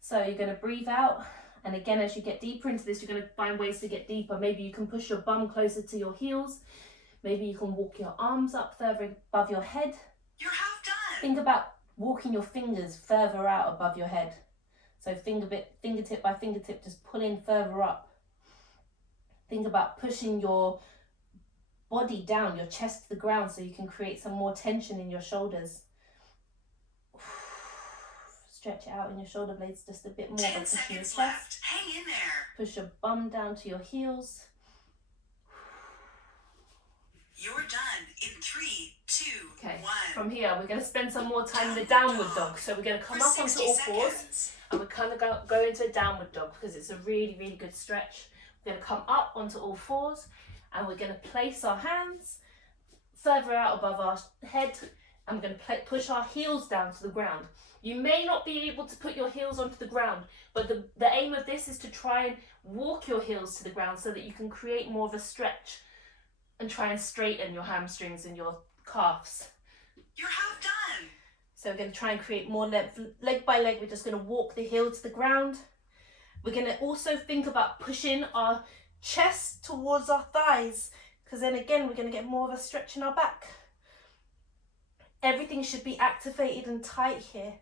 So you're going to breathe out. And again, as you get deeper into this, you're going to find ways to get deeper. Maybe you can push your bum closer to your heels. Maybe you can walk your arms up further above your head. You're half done. Think about walking your fingers further out above your head. So fingertip by fingertip, just pulling further up. Think about pushing your body down, your chest to the ground, so you can create some more tension in your shoulders. Stretch it out in your shoulder blades just a bit more by pushing your chest. Left. Hang in there. Push your bum down to your heels. You're done in 3, 2, Okay. 1. From here, we're going to spend some more time in the downward dog. So we're going to come up onto all fours, and we're kind of go into a downward dog because it's a really, really good stretch. We're going to come up onto all fours, and we're going to place our hands further out above our head, and we're going to push our heels down to the ground. You may not be able to put your heels onto the ground, but the aim of this is to try and walk your heels to the ground so that you can create more of a stretch and try and straighten your hamstrings and your calves. You're half done. So we're going to try and create more length. Leg by leg, we're just going to walk the heel to the ground. We're going to also think about pushing our chest towards our thighs, because then again, we're going to get more of a stretch in our back. Everything should be activated and tight here.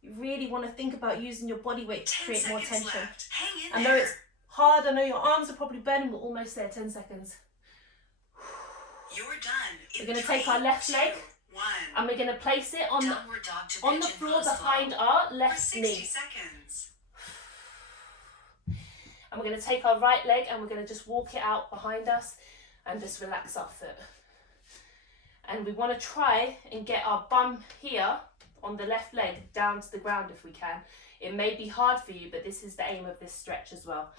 You really want to think about using your body weight to create more tension. Hang in I know it's hard. I know your arms are probably burning. We're almost there. 10 seconds. You're done. We're going to take our left leg and we're going to place it on the floor behind our left knee. 60 seconds. And we're going to take our right leg and we're going to just walk it out behind us and just relax our foot. And we want to try and get our bum here on the left leg down to the ground if we can. It may be hard for you, but this is the aim of this stretch as well.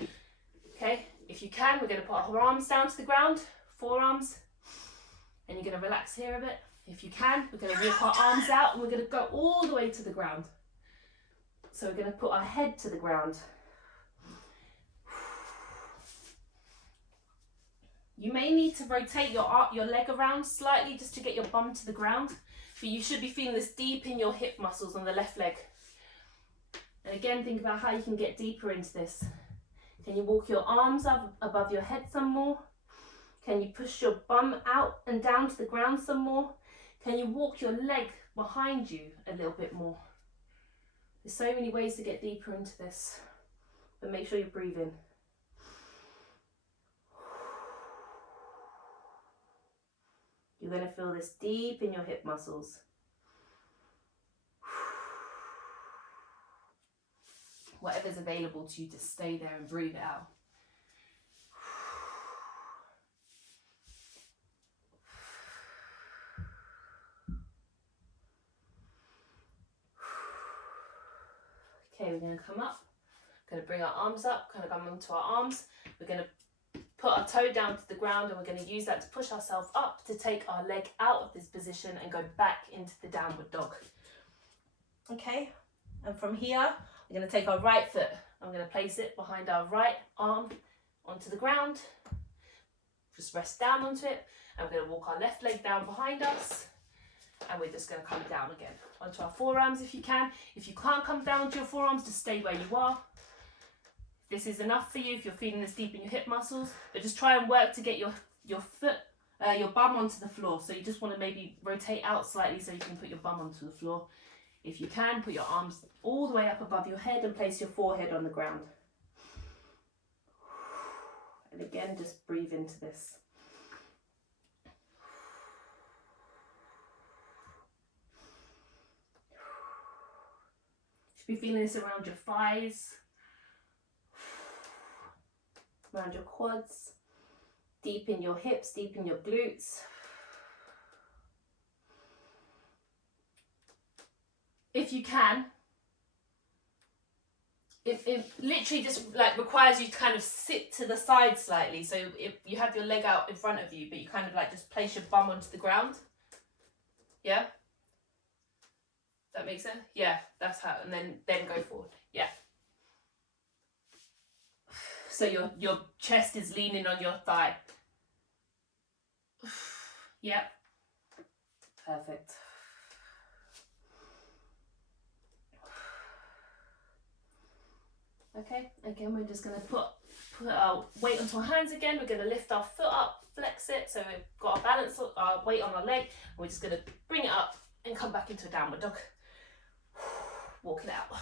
Okay, if you can, we're going to put our arms down to the ground, forearms, and you're going to relax here a bit. If you can, we're going to walk our arms out and we're going to go all the way to the ground. So we're going to put our head to the ground. You may need to rotate your leg around slightly just to get your bum to the ground, but you should be feeling this deep in your hip muscles on the left leg. And again, think about how you can get deeper into this. Can you walk your arms up above your head some more? Can you push your bum out and down to the ground some more? Can you walk your leg behind you a little bit more? There's so many ways to get deeper into this, but make sure you're breathing. You're going to feel this deep in your hip muscles. Whatever's available to you, to stay there and breathe it out. Okay, we're going to come up. Going to bring our arms up, kind of come onto our arms. We're going to put our toe down to the ground and we're going to use that to push ourselves up to take our leg out of this position and go back into the downward dog. Okay, and from here, we're going to take our right foot. I'm going to place it behind our right arm onto the ground. Just rest down onto it. And we're going to walk our left leg down behind us. And we're just going to come down again onto our forearms if you can. If you can't come down onto your forearms, just stay where you are. This is enough for you if you're feeling this deep in your hip muscles, but just try and work to get your bum onto the floor. So you just want to maybe rotate out slightly so you can put your bum onto the floor. If you can, put your arms all the way up above your head and place your forehead on the ground. And again, just breathe into this. You should be feeling this around your thighs, around your quads, Deepen your hips, deepen your glutes. If you can, it literally just like requires you to kind of sit to the side slightly. So if you have your leg out in front of you, but you kind of like just place your bum onto the ground. Yeah? That makes sense? Yeah, that's how, and then go forward. Yeah. So your chest is leaning on your thigh. Yep. Perfect. Okay, again, we're just going to put our weight onto our hands again. We're going to lift our foot up, flex it, so we've got our balance, our weight on our leg. And we're just going to bring it up and come back into a downward dog. Walk it out.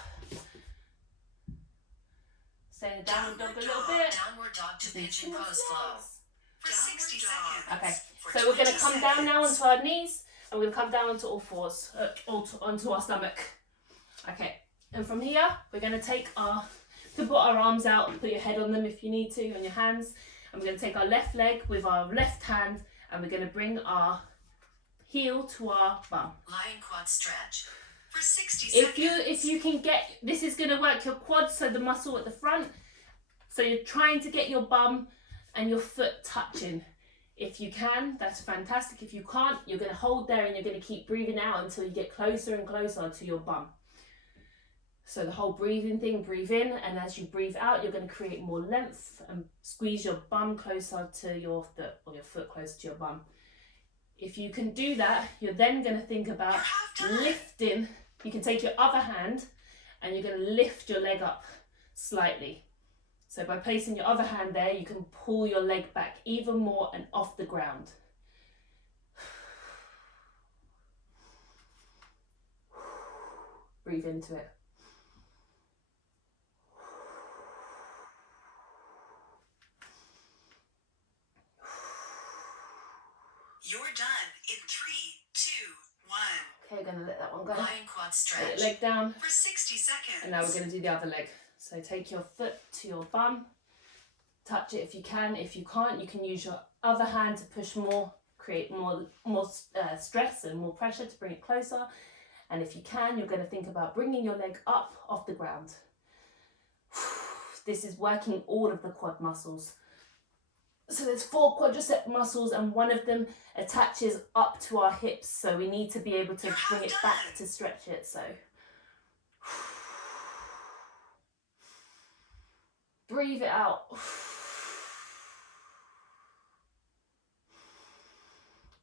Stay in a downward dog a little bit. Downward dog to pigeon pose flow. For 60 seconds. Okay, so we're going to come down now onto our knees, and we're going to come down onto all fours, onto our stomach. Okay, and from here, we're going to take put our arms out, put your head on them if you need to, on your hands, and we're going to take our left leg with our left hand, and we're going to bring our heel to our bum. Lying quad stretch. For 60 seconds. If you can get, this is going to work your quads, so the muscle at the front. So you're trying to get your bum and your foot touching. If you can, that's fantastic. If you can't, you're going to hold there and you're going to keep breathing out until you get closer and closer to your bum. So the whole breathing thing, breathe in, and as you breathe out, you're going to create more length and squeeze your bum closer to your foot, or your foot closer to your bum. If you can do that, you're then going to think about lifting. You can take your other hand and you're going to lift your leg up slightly. So by placing your other hand there, you can pull your leg back even more and off the ground. Breathe into it. You're done in 3, 2, 1. Okay, we're going to let that one go. Lying quad stretch. Put your leg down. For 60 seconds. And now we're going to do the other leg. So take your foot to your bum. Touch it if you can. If you can't, you can use your other hand to push more, create more stress and more pressure to bring it closer. And if you can, you're going to think about bringing your leg up off the ground. This is working all of the quad muscles. So there's 4 quadricep muscles and one of them attaches up to our hips. So we need to be able to bring it back to stretch it. So breathe it out.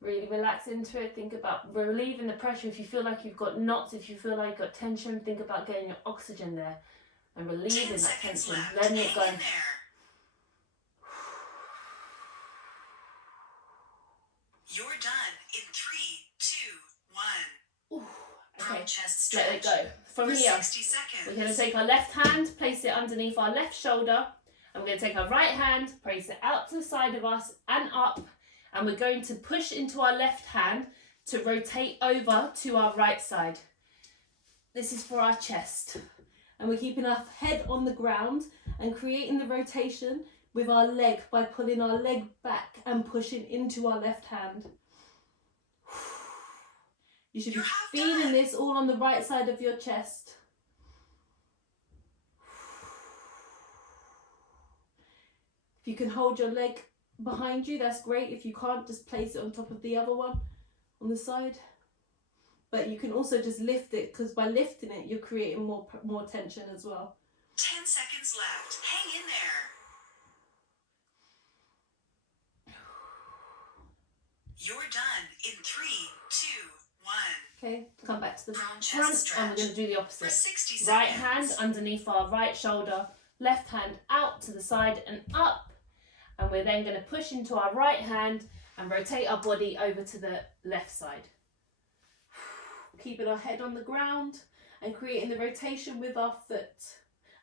Really relax into it. Think about relieving the pressure. If you feel like you've got knots, if you feel like you've got tension, think about getting your oxygen there and relieving that tension, letting it go. You're done in 3, 2, 1. Ooh, okay, Chest let it go. From for here, 60 seconds. we're going to take our left hand, place it underneath our left shoulder, and we're going to take our right hand, place it out to the side of us and up, and we're going to push into our left hand to rotate over to our right side. This is for our chest. And we're keeping our head on the ground and creating the rotation with our leg by pulling our leg back and pushing into our left hand. You should be feeling this all on the right side of your chest. If you can hold your leg behind you, that's great. If you can't, just place it on top of the other one on the side. But you can also just lift it, because by lifting it, you're creating more tension as well. 10 seconds left. Hang in there. You're done in 3, 2, 1. Okay, come back to the Front front, chest and we're going to do the For opposite. 60 seconds. Right hand underneath our right shoulder, left hand out to the side and up. And we're then going to push into our right hand and rotate our body over to the left side. Keeping our head on the ground and creating the rotation with our foot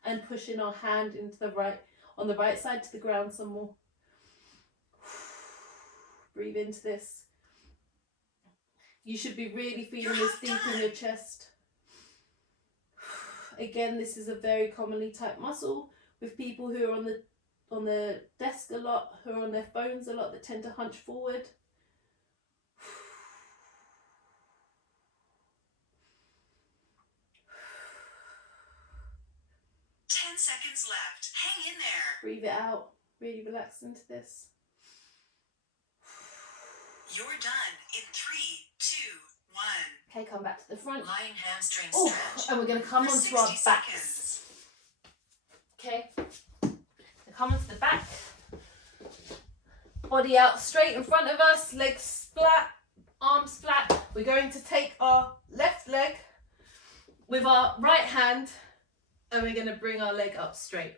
and pushing our hand into the right, on the right side to the ground some more. Breathe into this. You should be really feeling this deep in your chest. Again, this is a very commonly typed muscle with people who are on their desk a lot, who are on their phones a lot, that tend to hunch forward. 10 seconds left. Hang in there. Breathe it out. Really relax into this. You're done in 3, 2, 1. Okay, come back to the front. Lying hamstring Oh, stretch. and we're going to come For onto our 60 backs. seconds. Okay, come onto the back. Body out straight in front of us, legs flat, arms flat. We're going to take our left leg with our right hand and we're going to bring our leg up straight.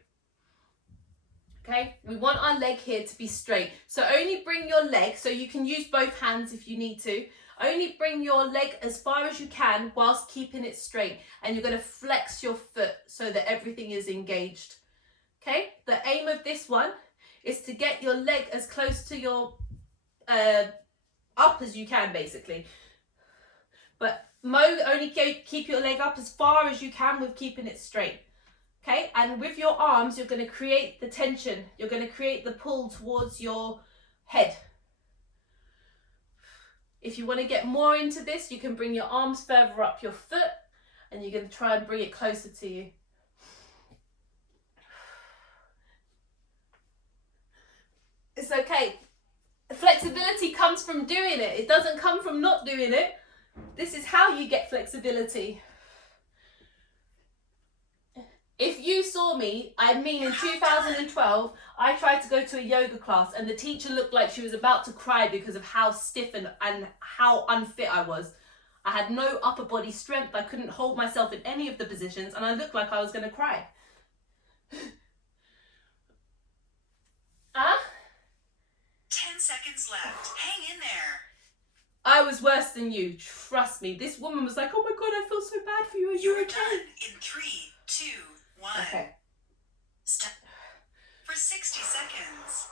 Okay, we want our leg here to be straight. So only bring your leg, so you can use both hands if you need to. Only bring your leg as far as you can whilst keeping it straight. And you're going to flex your foot so that everything is engaged. Okay, the aim of this one is to get your leg as close to your up as you can, basically. But only keep your leg up as far as you can with keeping it straight. Okay, and with your arms, you're going to create the tension. You're going to create the pull towards your head. If you want to get more into this, you can bring your arms further up your foot and you're going to try and bring it closer to you. It's okay. Flexibility comes from doing it. It doesn't come from not doing it. This is how you get flexibility. If you saw me, in 2012, I tried to go to a yoga class and the teacher looked like she was about to cry because of how stiff and how unfit I was. I had no upper body strength. I couldn't hold myself in any of the positions and I looked like I was going to cry. 10 seconds left. Hang in there. I was worse than you. Trust me. This woman was like, oh my God, I feel so bad for you. Are you You're okay? done in 3, 2, 1. Okay. Stop for 60 seconds.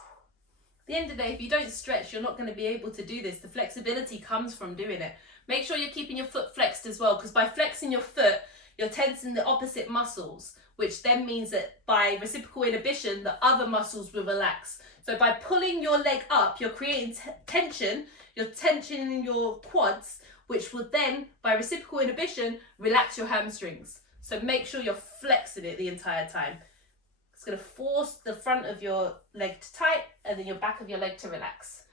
At the end of the day, if you don't stretch, you're not going to be able to do this. The flexibility comes from doing it. Make sure you're keeping your foot flexed as well, because by flexing your foot, you're tensing the opposite muscles, which then means that by reciprocal inhibition, the other muscles will relax. So by pulling your leg up, you're creating tension. You're tensioning your quads, which will then, by reciprocal inhibition, relax your hamstrings. So make sure you're flexing it the entire time. It's going to force the front of your leg to tight and then your back of your leg to relax.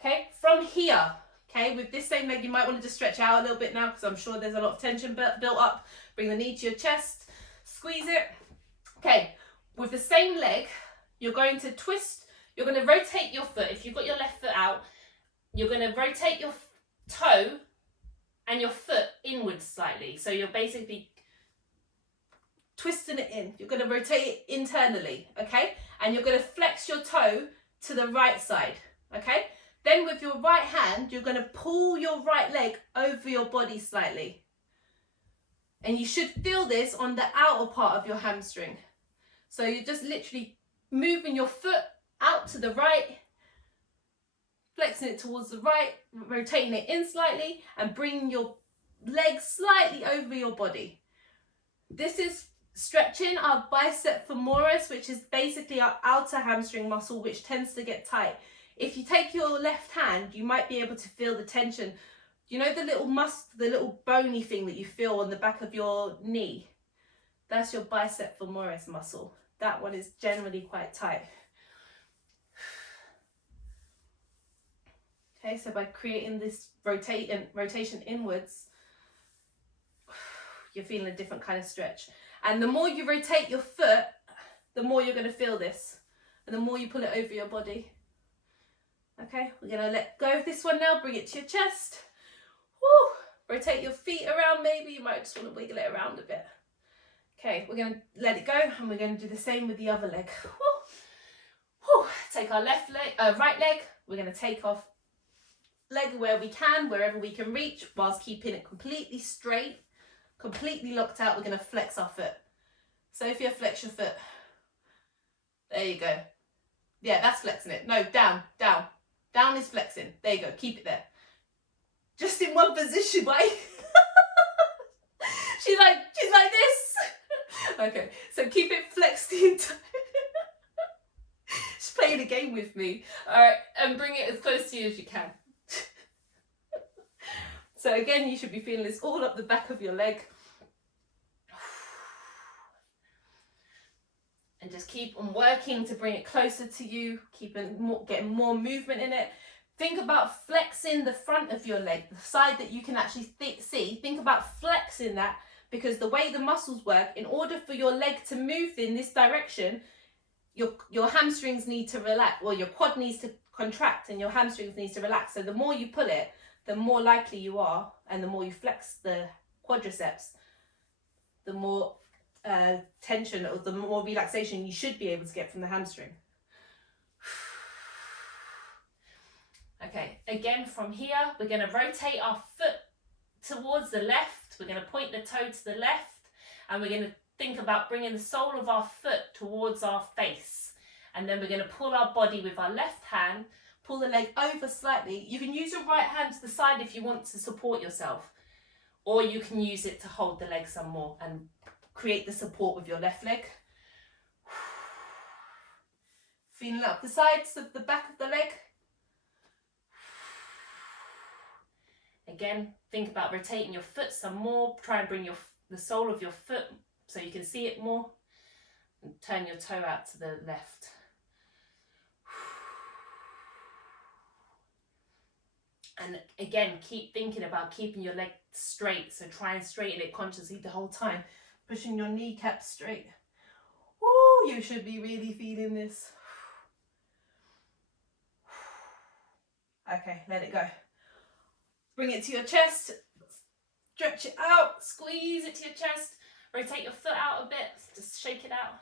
Okay, from here, okay, with this same leg, you might want to just stretch out a little bit now because I'm sure there's a lot of tension built up. Bring the knee to your chest, squeeze it. Okay, with the same leg, you're going to twist, you're going to rotate your foot. If you've got your left foot out, you're going to rotate your toe and your foot inwards slightly. So you're basically twisting it in. You're going to rotate it internally, okay? And you're going to flex your toe to the right side, okay? Then with your right hand, you're going to pull your right leg over your body slightly. And you should feel this on the outer part of your hamstring. So you're just literally moving your foot out to the right, flexing it towards the right, rotating it in slightly, and bringing your leg slightly over your body. This is stretching our bicep femoris, which is basically our outer hamstring muscle, which tends to get tight. If you take your left hand, you might be able to feel the tension. You know the little bony thing that you feel on the back of your knee? That's your bicep femoris muscle. That one is generally quite tight. Okay, so by creating this rotation inwards, you're feeling a different kind of stretch. And the more you rotate your foot, the more you're going to feel this. And the more you pull it over your body. Okay, we're going to let go of this one now. Bring it to your chest. Woo! Rotate your feet around maybe. You might just want to wiggle it around a bit. Okay, we're going to let it go. And we're going to do the same with the other leg. Woo! Woo! Take our right leg. We're going to take off leg where we can, wherever we can reach, whilst keeping it completely straight. Completely locked out. We're going to flex our foot. Sophia, flex your foot. There you go. Yeah, that's flexing it. No, down, down. Down is flexing. There you go. Keep it there. Just in one position, like. she's like this. Okay, so keep it flexed the entire. just playing a game with me. All right, and bring it as close to you as you can. So again, you should be feeling this all up the back of your leg. And just keep on working to bring it closer to you, getting more movement in it. Think about flexing the front of your leg, the side that you can actually see. Think about flexing that, because the way the muscles work, in order for your leg to move in this direction, your hamstrings need to relax, or your quad needs to contract and your hamstrings needs to relax. So the more you pull it, the more likely you are, and the more you flex the quadriceps, the more tension or the more relaxation you should be able to get from the hamstring. Okay, again from here, we're going to rotate our foot towards the left. We're going to point the toe to the left, and we're going to think about bringing the sole of our foot towards our face. And then we're going to pull our body with our left hand, pull the leg over slightly. You can use your right hand to the side if you want to support yourself, or you can use it to hold the leg some more and create the support with your left leg. Feeling up the sides of the back of the leg. Again, think about rotating your foot some more. Try and bring the sole of your foot so you can see it more. And turn your toe out to the left. And again, keep thinking about keeping your leg straight. So try and straighten it consciously the whole time. Pushing your kneecap straight. Ooh, you should be really feeling this. Okay, let it go. Bring it to your chest. Stretch it out. Squeeze it to your chest. Rotate your foot out a bit. Just shake it out.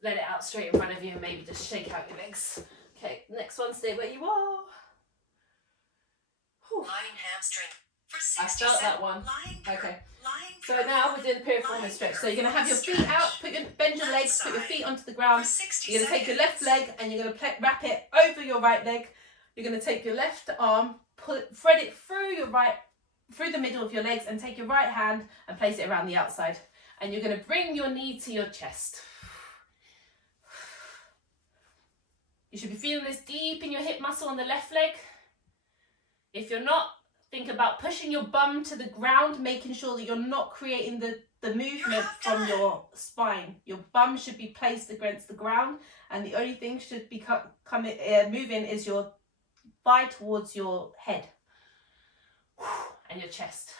Let it out straight in front of you, and maybe just shake out your legs. Okay, next one, stay where you are. Whew. Lying hamstring. For I felt that one. Okay. So now we're doing piriformis stretch. So you're going to have your feet out, bend your legs, put your feet onto the ground. You're going to take your left leg and you're going to wrap it over your right leg. You're going to take your left arm, thread it through the middle of your legs, and take your right hand and place it around the outside. And you're going to bring your knee to your chest. You should be feeling this deep in your hip muscle on the left leg. If you're not, think about pushing your bum to the ground, making sure that you're not creating the movement from your spine. Your bum should be placed against the ground, and the only thing should be moving is your thigh towards your head and your chest.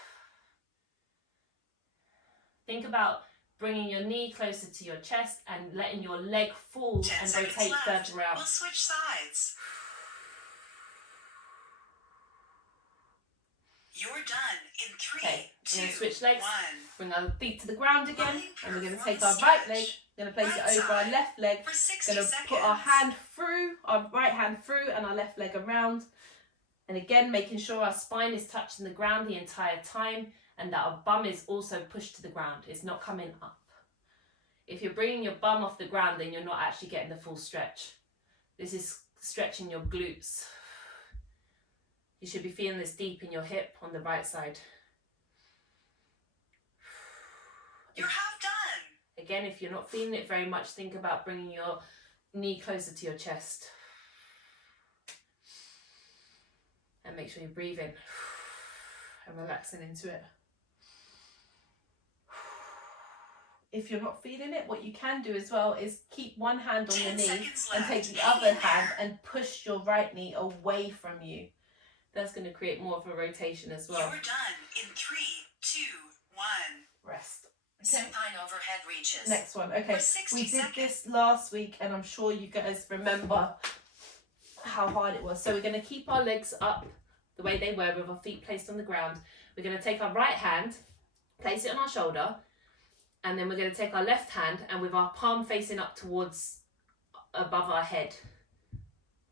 Think about bringing your knee closer to your chest and letting your leg fall and rotate further out. We'll switch sides. You're done in 3, Okay, 2, we're going to switch legs. 1. Bring our feet to the ground again, and we're going to take our right leg, we're going to place it over our left leg. We're going to put our right hand through, and our left leg around. And again, making sure our spine is touching the ground the entire time, and that our bum is also pushed to the ground. It's not coming up. If you're bringing your bum off the ground, then you're not actually getting the full stretch. This is stretching your glutes. You should be feeling this deep in your hip on the right side. You're half done. Again, if you're not feeling it very much, think about bringing your knee closer to your chest. And make sure you're breathing and relaxing into it. If you're not feeling it, what you can do as well is keep one hand on your knee and take the other hand and push your right knee away from you. That's going to create more of a rotation as well. You're done in 3, 2, 1. Rest. Supine overhead reaches. Next one. Okay, we did this last week, and I'm sure you guys remember how hard it was. So we're going to keep our legs up the way they were with our feet placed on the ground. We're going to take our right hand, place it on our shoulder, and then we're going to take our left hand, and with our palm facing up towards above our head,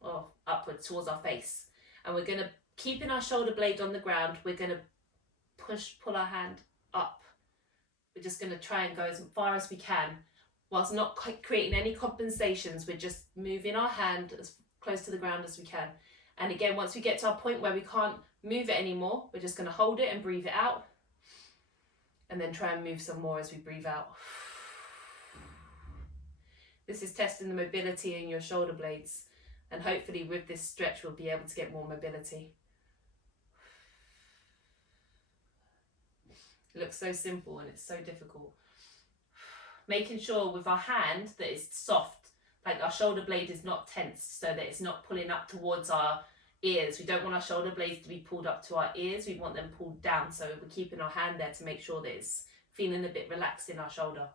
or upwards towards our face, and we're going to keeping our shoulder blade on the ground, we're going to pull our hand up. We're just going to try and go as far as we can whilst not creating any compensations. We're just moving our hand as close to the ground as we can. And again, once we get to our point where we can't move it anymore, we're just going to hold it and breathe it out, and then try and move some more as we breathe out. This is testing the mobility in your shoulder blades. And hopefully with this stretch, we'll be able to get more mobility. It looks so simple and it's so difficult. Making sure with our hand that it's soft, like our shoulder blade is not tense, so that it's not pulling up towards our ears. We don't want our shoulder blades to be pulled up to our ears. We want them pulled down, so we're keeping our hand there to make sure that it's feeling a bit relaxed in our shoulder.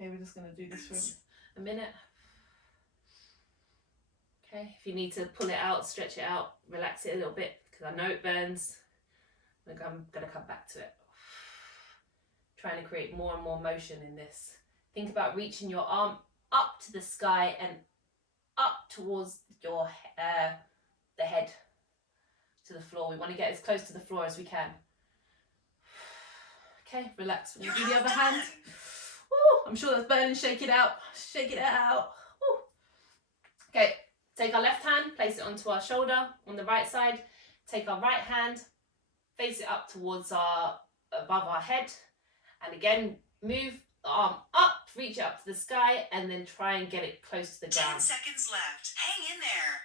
Okay, we're just going to do this for a minute. Okay, if you need to pull it out, stretch it out, relax it a little bit, because I know it burns. I'm going to come back to it. Trying to create more and more motion in this. Think about reaching your arm up to the sky and up towards your the head to the floor. We want to get as close to the floor as we can. Okay, relax. We're going to do the other hand. Woo, I'm sure that's burning. Shake it out. Shake it out. Woo. Okay, take our left hand, place it onto our shoulder on the right side. Take our right hand, face it up towards above our head. And again, move the arm up, reach it up to the sky, and then try and get it close to the ground. 10 seconds left. Hang in there.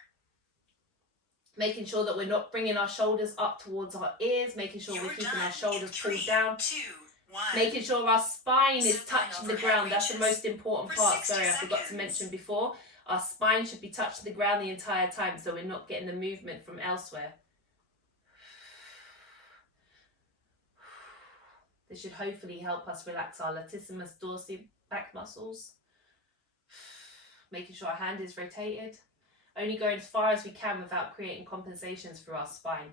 Making sure that we're not bringing our shoulders up towards our ears, making sure we're keeping our shoulders pulled down. 2, 1. Making sure our spine is touching the overhead ground. That's the reaches most important for part. 60 Sorry, I forgot to seconds. mention before. Our spine should be touching the ground the entire time, so we're not getting the movement from elsewhere. This should hopefully help us relax our latissimus dorsi back muscles. Making sure our hand is rotated. Only going as far as we can without creating compensations for our spine.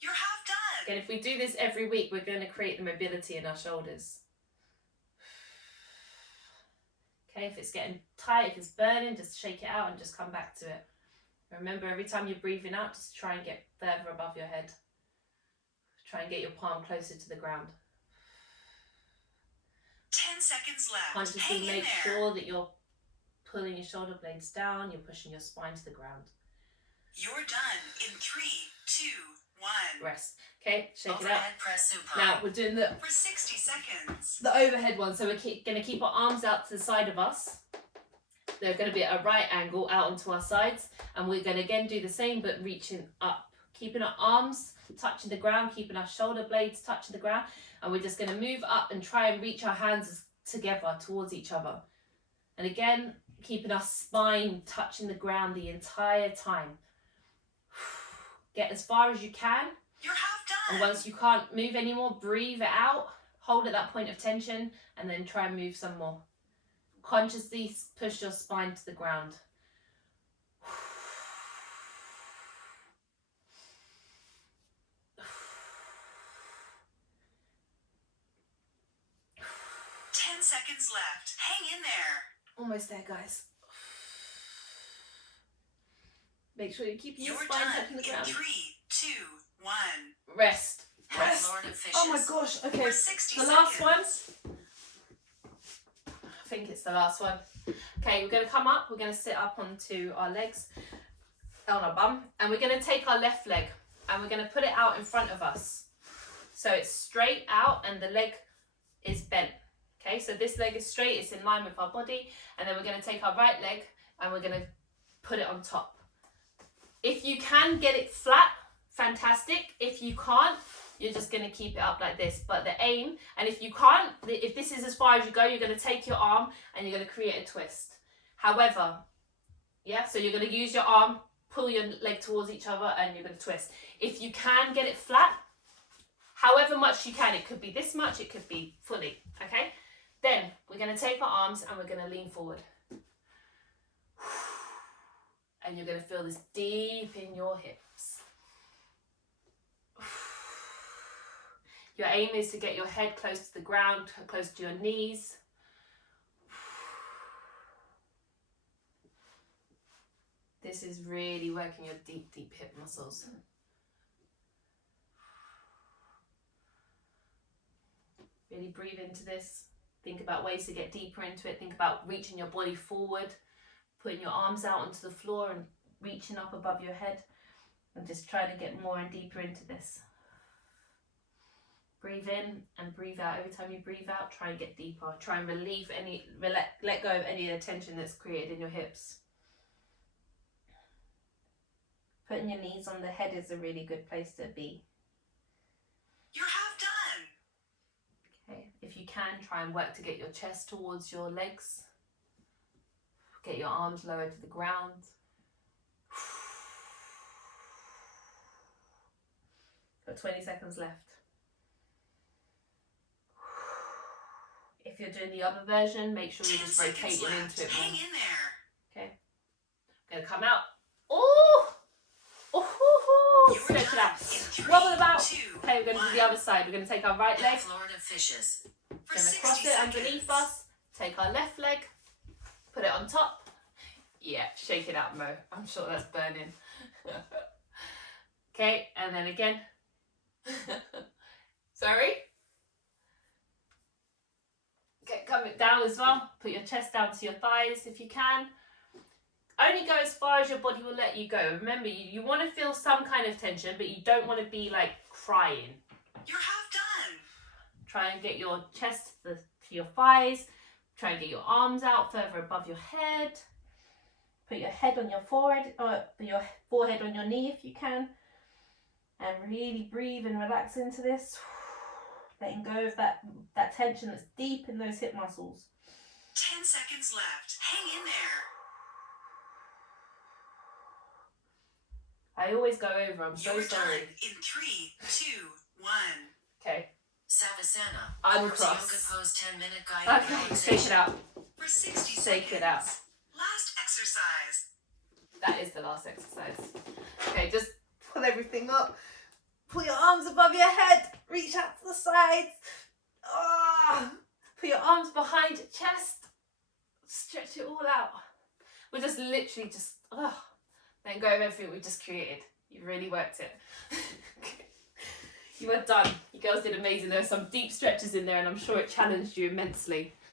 You're half done. Again, if we do this every week, we're going to create the mobility in our shoulders. Okay, if it's getting tight, if it's burning, just shake it out and just come back to it. Remember, every time you're breathing out, just try and get further above your head. Try and get your palm closer to the ground. 10 seconds left. Consciously Hang in make there. sure that you're pulling your shoulder blades down, you're pushing your spine to the ground. You're done in 3, 2, 1. Rest. Okay, shake it out. Overhead press supine. Now we're doing the For 60 seconds. overhead one. So we're going to keep our arms out to the side of us. They're going to be at a right angle out onto our sides. And we're going to again do the same, but reaching up. Keeping our arms touching the ground, keeping our shoulder blades touching the ground. And we're just going to move up and try and reach our hands together towards each other. And again, keeping our spine touching the ground the entire time. Get as far as you can. You're half done. And once you can't move anymore, breathe it out. Hold at that point of tension and then try and move some more. Consciously push your spine to the ground. 10 seconds left. Hang in there. Almost there, guys. Make sure you keep your You're spine done touching the in ground. 3, 2, 1. Rest. Half Lord of Fishes. Oh my gosh. Okay. For 60 The last seconds. one. I think it's the last one. Okay, we're going to come up. We're going to sit up onto our legs, on our bum, and we're going to take our left leg and we're going to put it out in front of us. So it's straight out and the leg is bent. Okay, so this leg is straight, it's in line with our body, and then we're going to take our right leg and we're going to put it on top. If you can get it flat, fantastic. If you can't, you're just going to keep it up like this. But the aim, and if you can't, if this is as far as you go, you're going to take your arm and you're going to create a twist. However, yeah, so you're going to use your arm, pull your leg towards each other, and you're going to twist. If you can get it flat, however much you can, it could be this much, it could be fully, okay? Then we're going to take our arms and we're going to lean forward. And you're going to feel this deep in your hips. Your aim is to get your head close to the ground, close to your knees. This is really working your deep, deep hip muscles. Really breathe into this. Think about ways to get deeper into it. Think about reaching your body forward, putting your arms out onto the floor and reaching up above your head. And just trying to get more and deeper into this. Breathe in and breathe out. Every time you breathe out, try and get deeper. Try and let go of any of the tension that's created in your hips. Putting your knees on the head is a really good place to be. You're half done. Okay, if you can, try and work to get your chest towards your legs. Get your arms lower to the ground. Got 20 seconds left. If you're doing the other version, make sure you're just rotating into it more. Hang in there. Okay. I'm gonna come out. Oh! Oh! Stretch it out. Wobble about. Okay, we're gonna do the other side. We're gonna take our right leg. Florida fishes. We're gonna cross it underneath us. Take our left leg. Put it on top. Yeah, shake it out, Mo. I'm sure that's burning. Okay, and then again. Sorry. Okay, come down as well. Put your chest down to your thighs if you can. Only go as far as your body will let you go. Remember, you want to feel some kind of tension, but you don't want to be like crying. You're half done. Try and get your chest to your thighs. Try and get your arms out further above your head. Put your head on your forehead, or your forehead on your knee if you can. And really breathe and relax into this. Letting go of that tension that's deep in those hip muscles. 10 seconds left. Hang in there. I always go over. I'm so You're sorry. done in 3, 2, 1. Okay. Savasana. Uncross. Yoga pose 10-minute guided Okay, relaxation. shake it out. For 60 Shake seconds. it out. Last exercise. That is the last exercise. Okay, just pull everything up. Pull your arms above your head. Reach out to the sides. Put your arms behind your chest. Stretch it all out. We're just literally just, then go over everything we just created. You really worked it. You are done. You girls did amazing. There were some deep stretches in there and I'm sure it challenged you immensely.